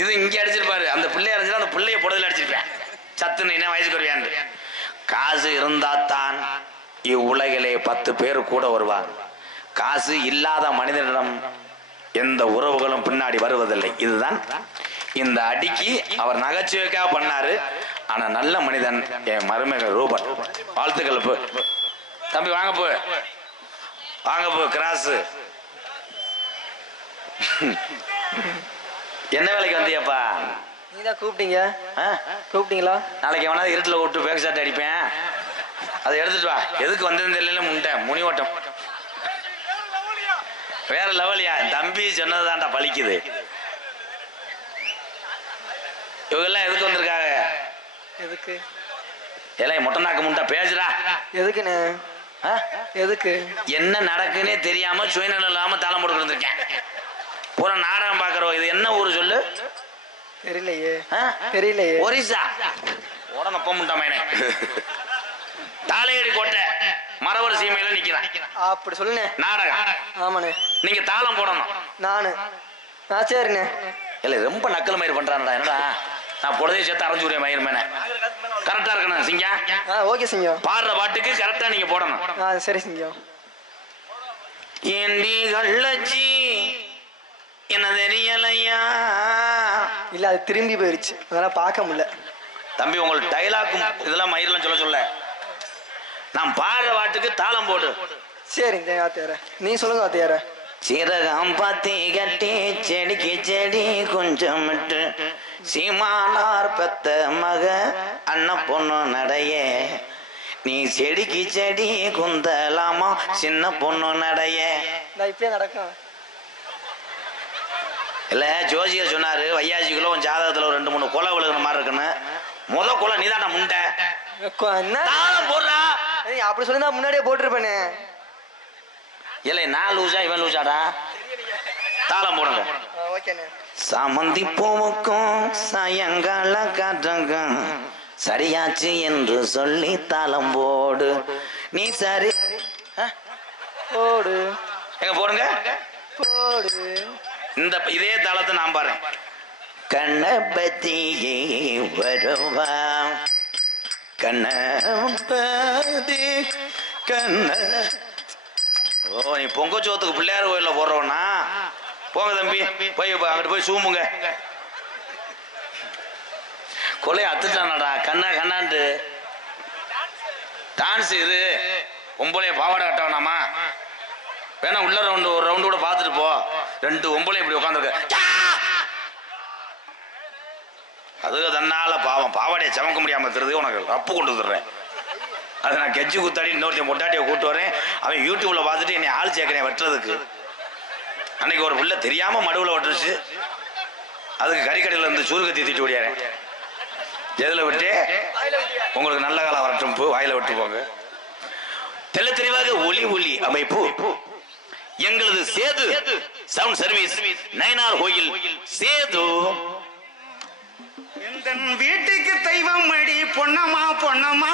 இது இங்க அடிச்சிருப்பாரு, அந்த பிள்ளைய அடிச்சா அந்த பிள்ளைய புடத்துல அடிச்சிருப்பேன். சத்துன்னு என்ன வயசுக்கு வருவியான். காசு இருந்தாத்தான் இவ்வுலகிலே 10 பேர் கூட வருவார். காசு இல்லாத மனிதனிடம் எந்த உறவுகளும் பின்னாடி வருவதில்லை. இதுதான் இந்த அடிக்கு அவர் நகைச்சுவைக்காக பண்ணாரு. ஆனா நல்ல மனிதன் என் மருமகன் ரூபன். வாழ்த்துக்கள். போ தம்பி, வாங்க போ, வாங்க போ. கிராஸ் என்ன வேலைக்கு வந்தியாப்பா? நீதான் கூப்பிட்டீங்க. கூப்பிட்டீங்களா? நாளைக்கு எவனா இருட்டுல விட்டு பேக் ஷாட் அடிப்பேன், அதை எடுத்துட்டு வா. எதுக்கு வந்தது தெரியல, முண்டை முனி ஓட்டம் வேற லெவலியா. தம்பி சொன்னதுதான்டா பழிக்குது. இவங்க எல்லாம் எதுக்கு வந்திருக்காங்க? எதுக்கு? எல்லாம் மொட்டை நாக்கு முண்டா பேசுறா. எதுக்குன்னு? எதுக்கு? என்ன நடக்குன்னே தெரியாம சுயநலம் இல்லாம தாளம் போட்டு வந்திருக்கேன். பூரா நாடகம் பாக்குறோம். இது என்ன ஊரு சொல்லு? தெரியலையே. தெரியலையே. ஒரிசா. உடனே முண்டா மேனே. தாளையடி கோட்டை மரவர் சீமையில நிக்கிறான். அப்படி சொல்லுனே. நாடகம். ஆமாண்ணே. நீங்க தாளம் போடணும். சரிண்ணே. இல்ல ரொம்ப நக்கல் மயிர் பண்றான்டா. என்னடா நான் பொழுதே சேர்த்து அரைஞ்சு விடுறேன் மயிர் மேன. கரெக்டா இருக்கணும் சிங்கம். ஓகே சிங்கம். பாடுற பாட்டுக்கு கரெக்டா நீங்க போடணும். சரி சிங்கம். ஏண்டி கள்ளச்சி என்ன தெரியலையா? இல்ல, அது திரும்பி போயிருச்சு, அதெல்லாம் பார்க்க முடியல. தம்பி, உங்களுக்கு டைலாக் இதெல்லாம் மயிரெல்லாம் சொல்ல நான் பாடுற பாட்டுக்கு தாளம் போடு. சரி வாத்தியார, நீ சொல்லுங்க வாத்தியார. சீரகம் பாத்தி கட்டி செடிக்கு செடி கொஞ்சம் விட்டு சீமானார் பெத்த மக அண்ணன் பொண்ணு நடைய. நீ செடிக்கு செடி குந்தலாமா சின்ன பொண்ணு நடைய. இப்பயே நடக்கும். இல்ல, ஜோசியர் சொன்னாரு வையாசிக்குள்ள உன் ஜாதகத்துல ஒரு 2-3 கொலை விழுகிற மாதிரி இருக்குன்னு. கொலை நீதான முண்டை. போடுறா. அப்படி சொல்லி தான் முன்னாடியே போட்டிருப்பேனே. இல்லை, நான் லூசா இவன் லூசாடா? தாளம் போடுங்க. ஓகேண்ணே. சாமந்தி பூவுக்கும் சாயங்கால காற்றுக்கும் சரியாச்சு என்று சொல்லி தாளம் போடு. நீ சரி போடு எங்க போடுங்க போடு. இந்த இதே தாளத்தை நான் பாரு. கணபதியே வருவா கணபதி கண்ண. ஓ நீ பொங்கச்சோத்துக்கு பிள்ளையார் கோயில போடுறவனா? போங்க தம்பி, போய் அங்கிட்டு போய் சூம்புங்க. கொலையை அத்துட்டானடா கண்ணா கண்ணான்ட்டு. டான்ஸ் இது ஒம்பளைய பாவாடை கட்டவனாமா? வேணா உள்ள ரவுண்டு ஒரு ரவுண்டு கூட பார்த்துட்டு போ. 2 ஒம்பளையும் இப்படி உட்காந்துருக்க. அது தன்னால பாவம் பாவாடையை சமக்க முடியாம இருக்கிறது உனக்கு ரப்பு கொண்டு வந்துடுறேன். அதை நான் கெஜ்ஜு குத்தாடி இன்னொருத்தையும் பொட்டாட்டியை கூட்டு வரேன். அவன் யூடியூப்ல பார்த்துட்டு என்னை ஆள் சேர்க்கிறேன் வெட்டுறதுக்கு. அன்னைக்கு ஒரு பிள்ளை தெரியாம மடுவில் வெட்டுருச்சு. அதுக்கு கறிக்கடையில் இருந்து சூருகத்தி திட்டு ஓடியாரேன். எதில் விட்டு உங்களுக்கு நல்ல காலம் வரட்டும் போ, வாயில விட்டு போங்க. தெல்ல தெளிவாக ஒலி ஒலி அமைப்பு எங்களது சேது சவுண்ட் சர்வீஸ் நயனார் கோயில் சேது. வீட்டுக்கு தெய்வம் அடி பொன்னம்மா பொன்னம்மா.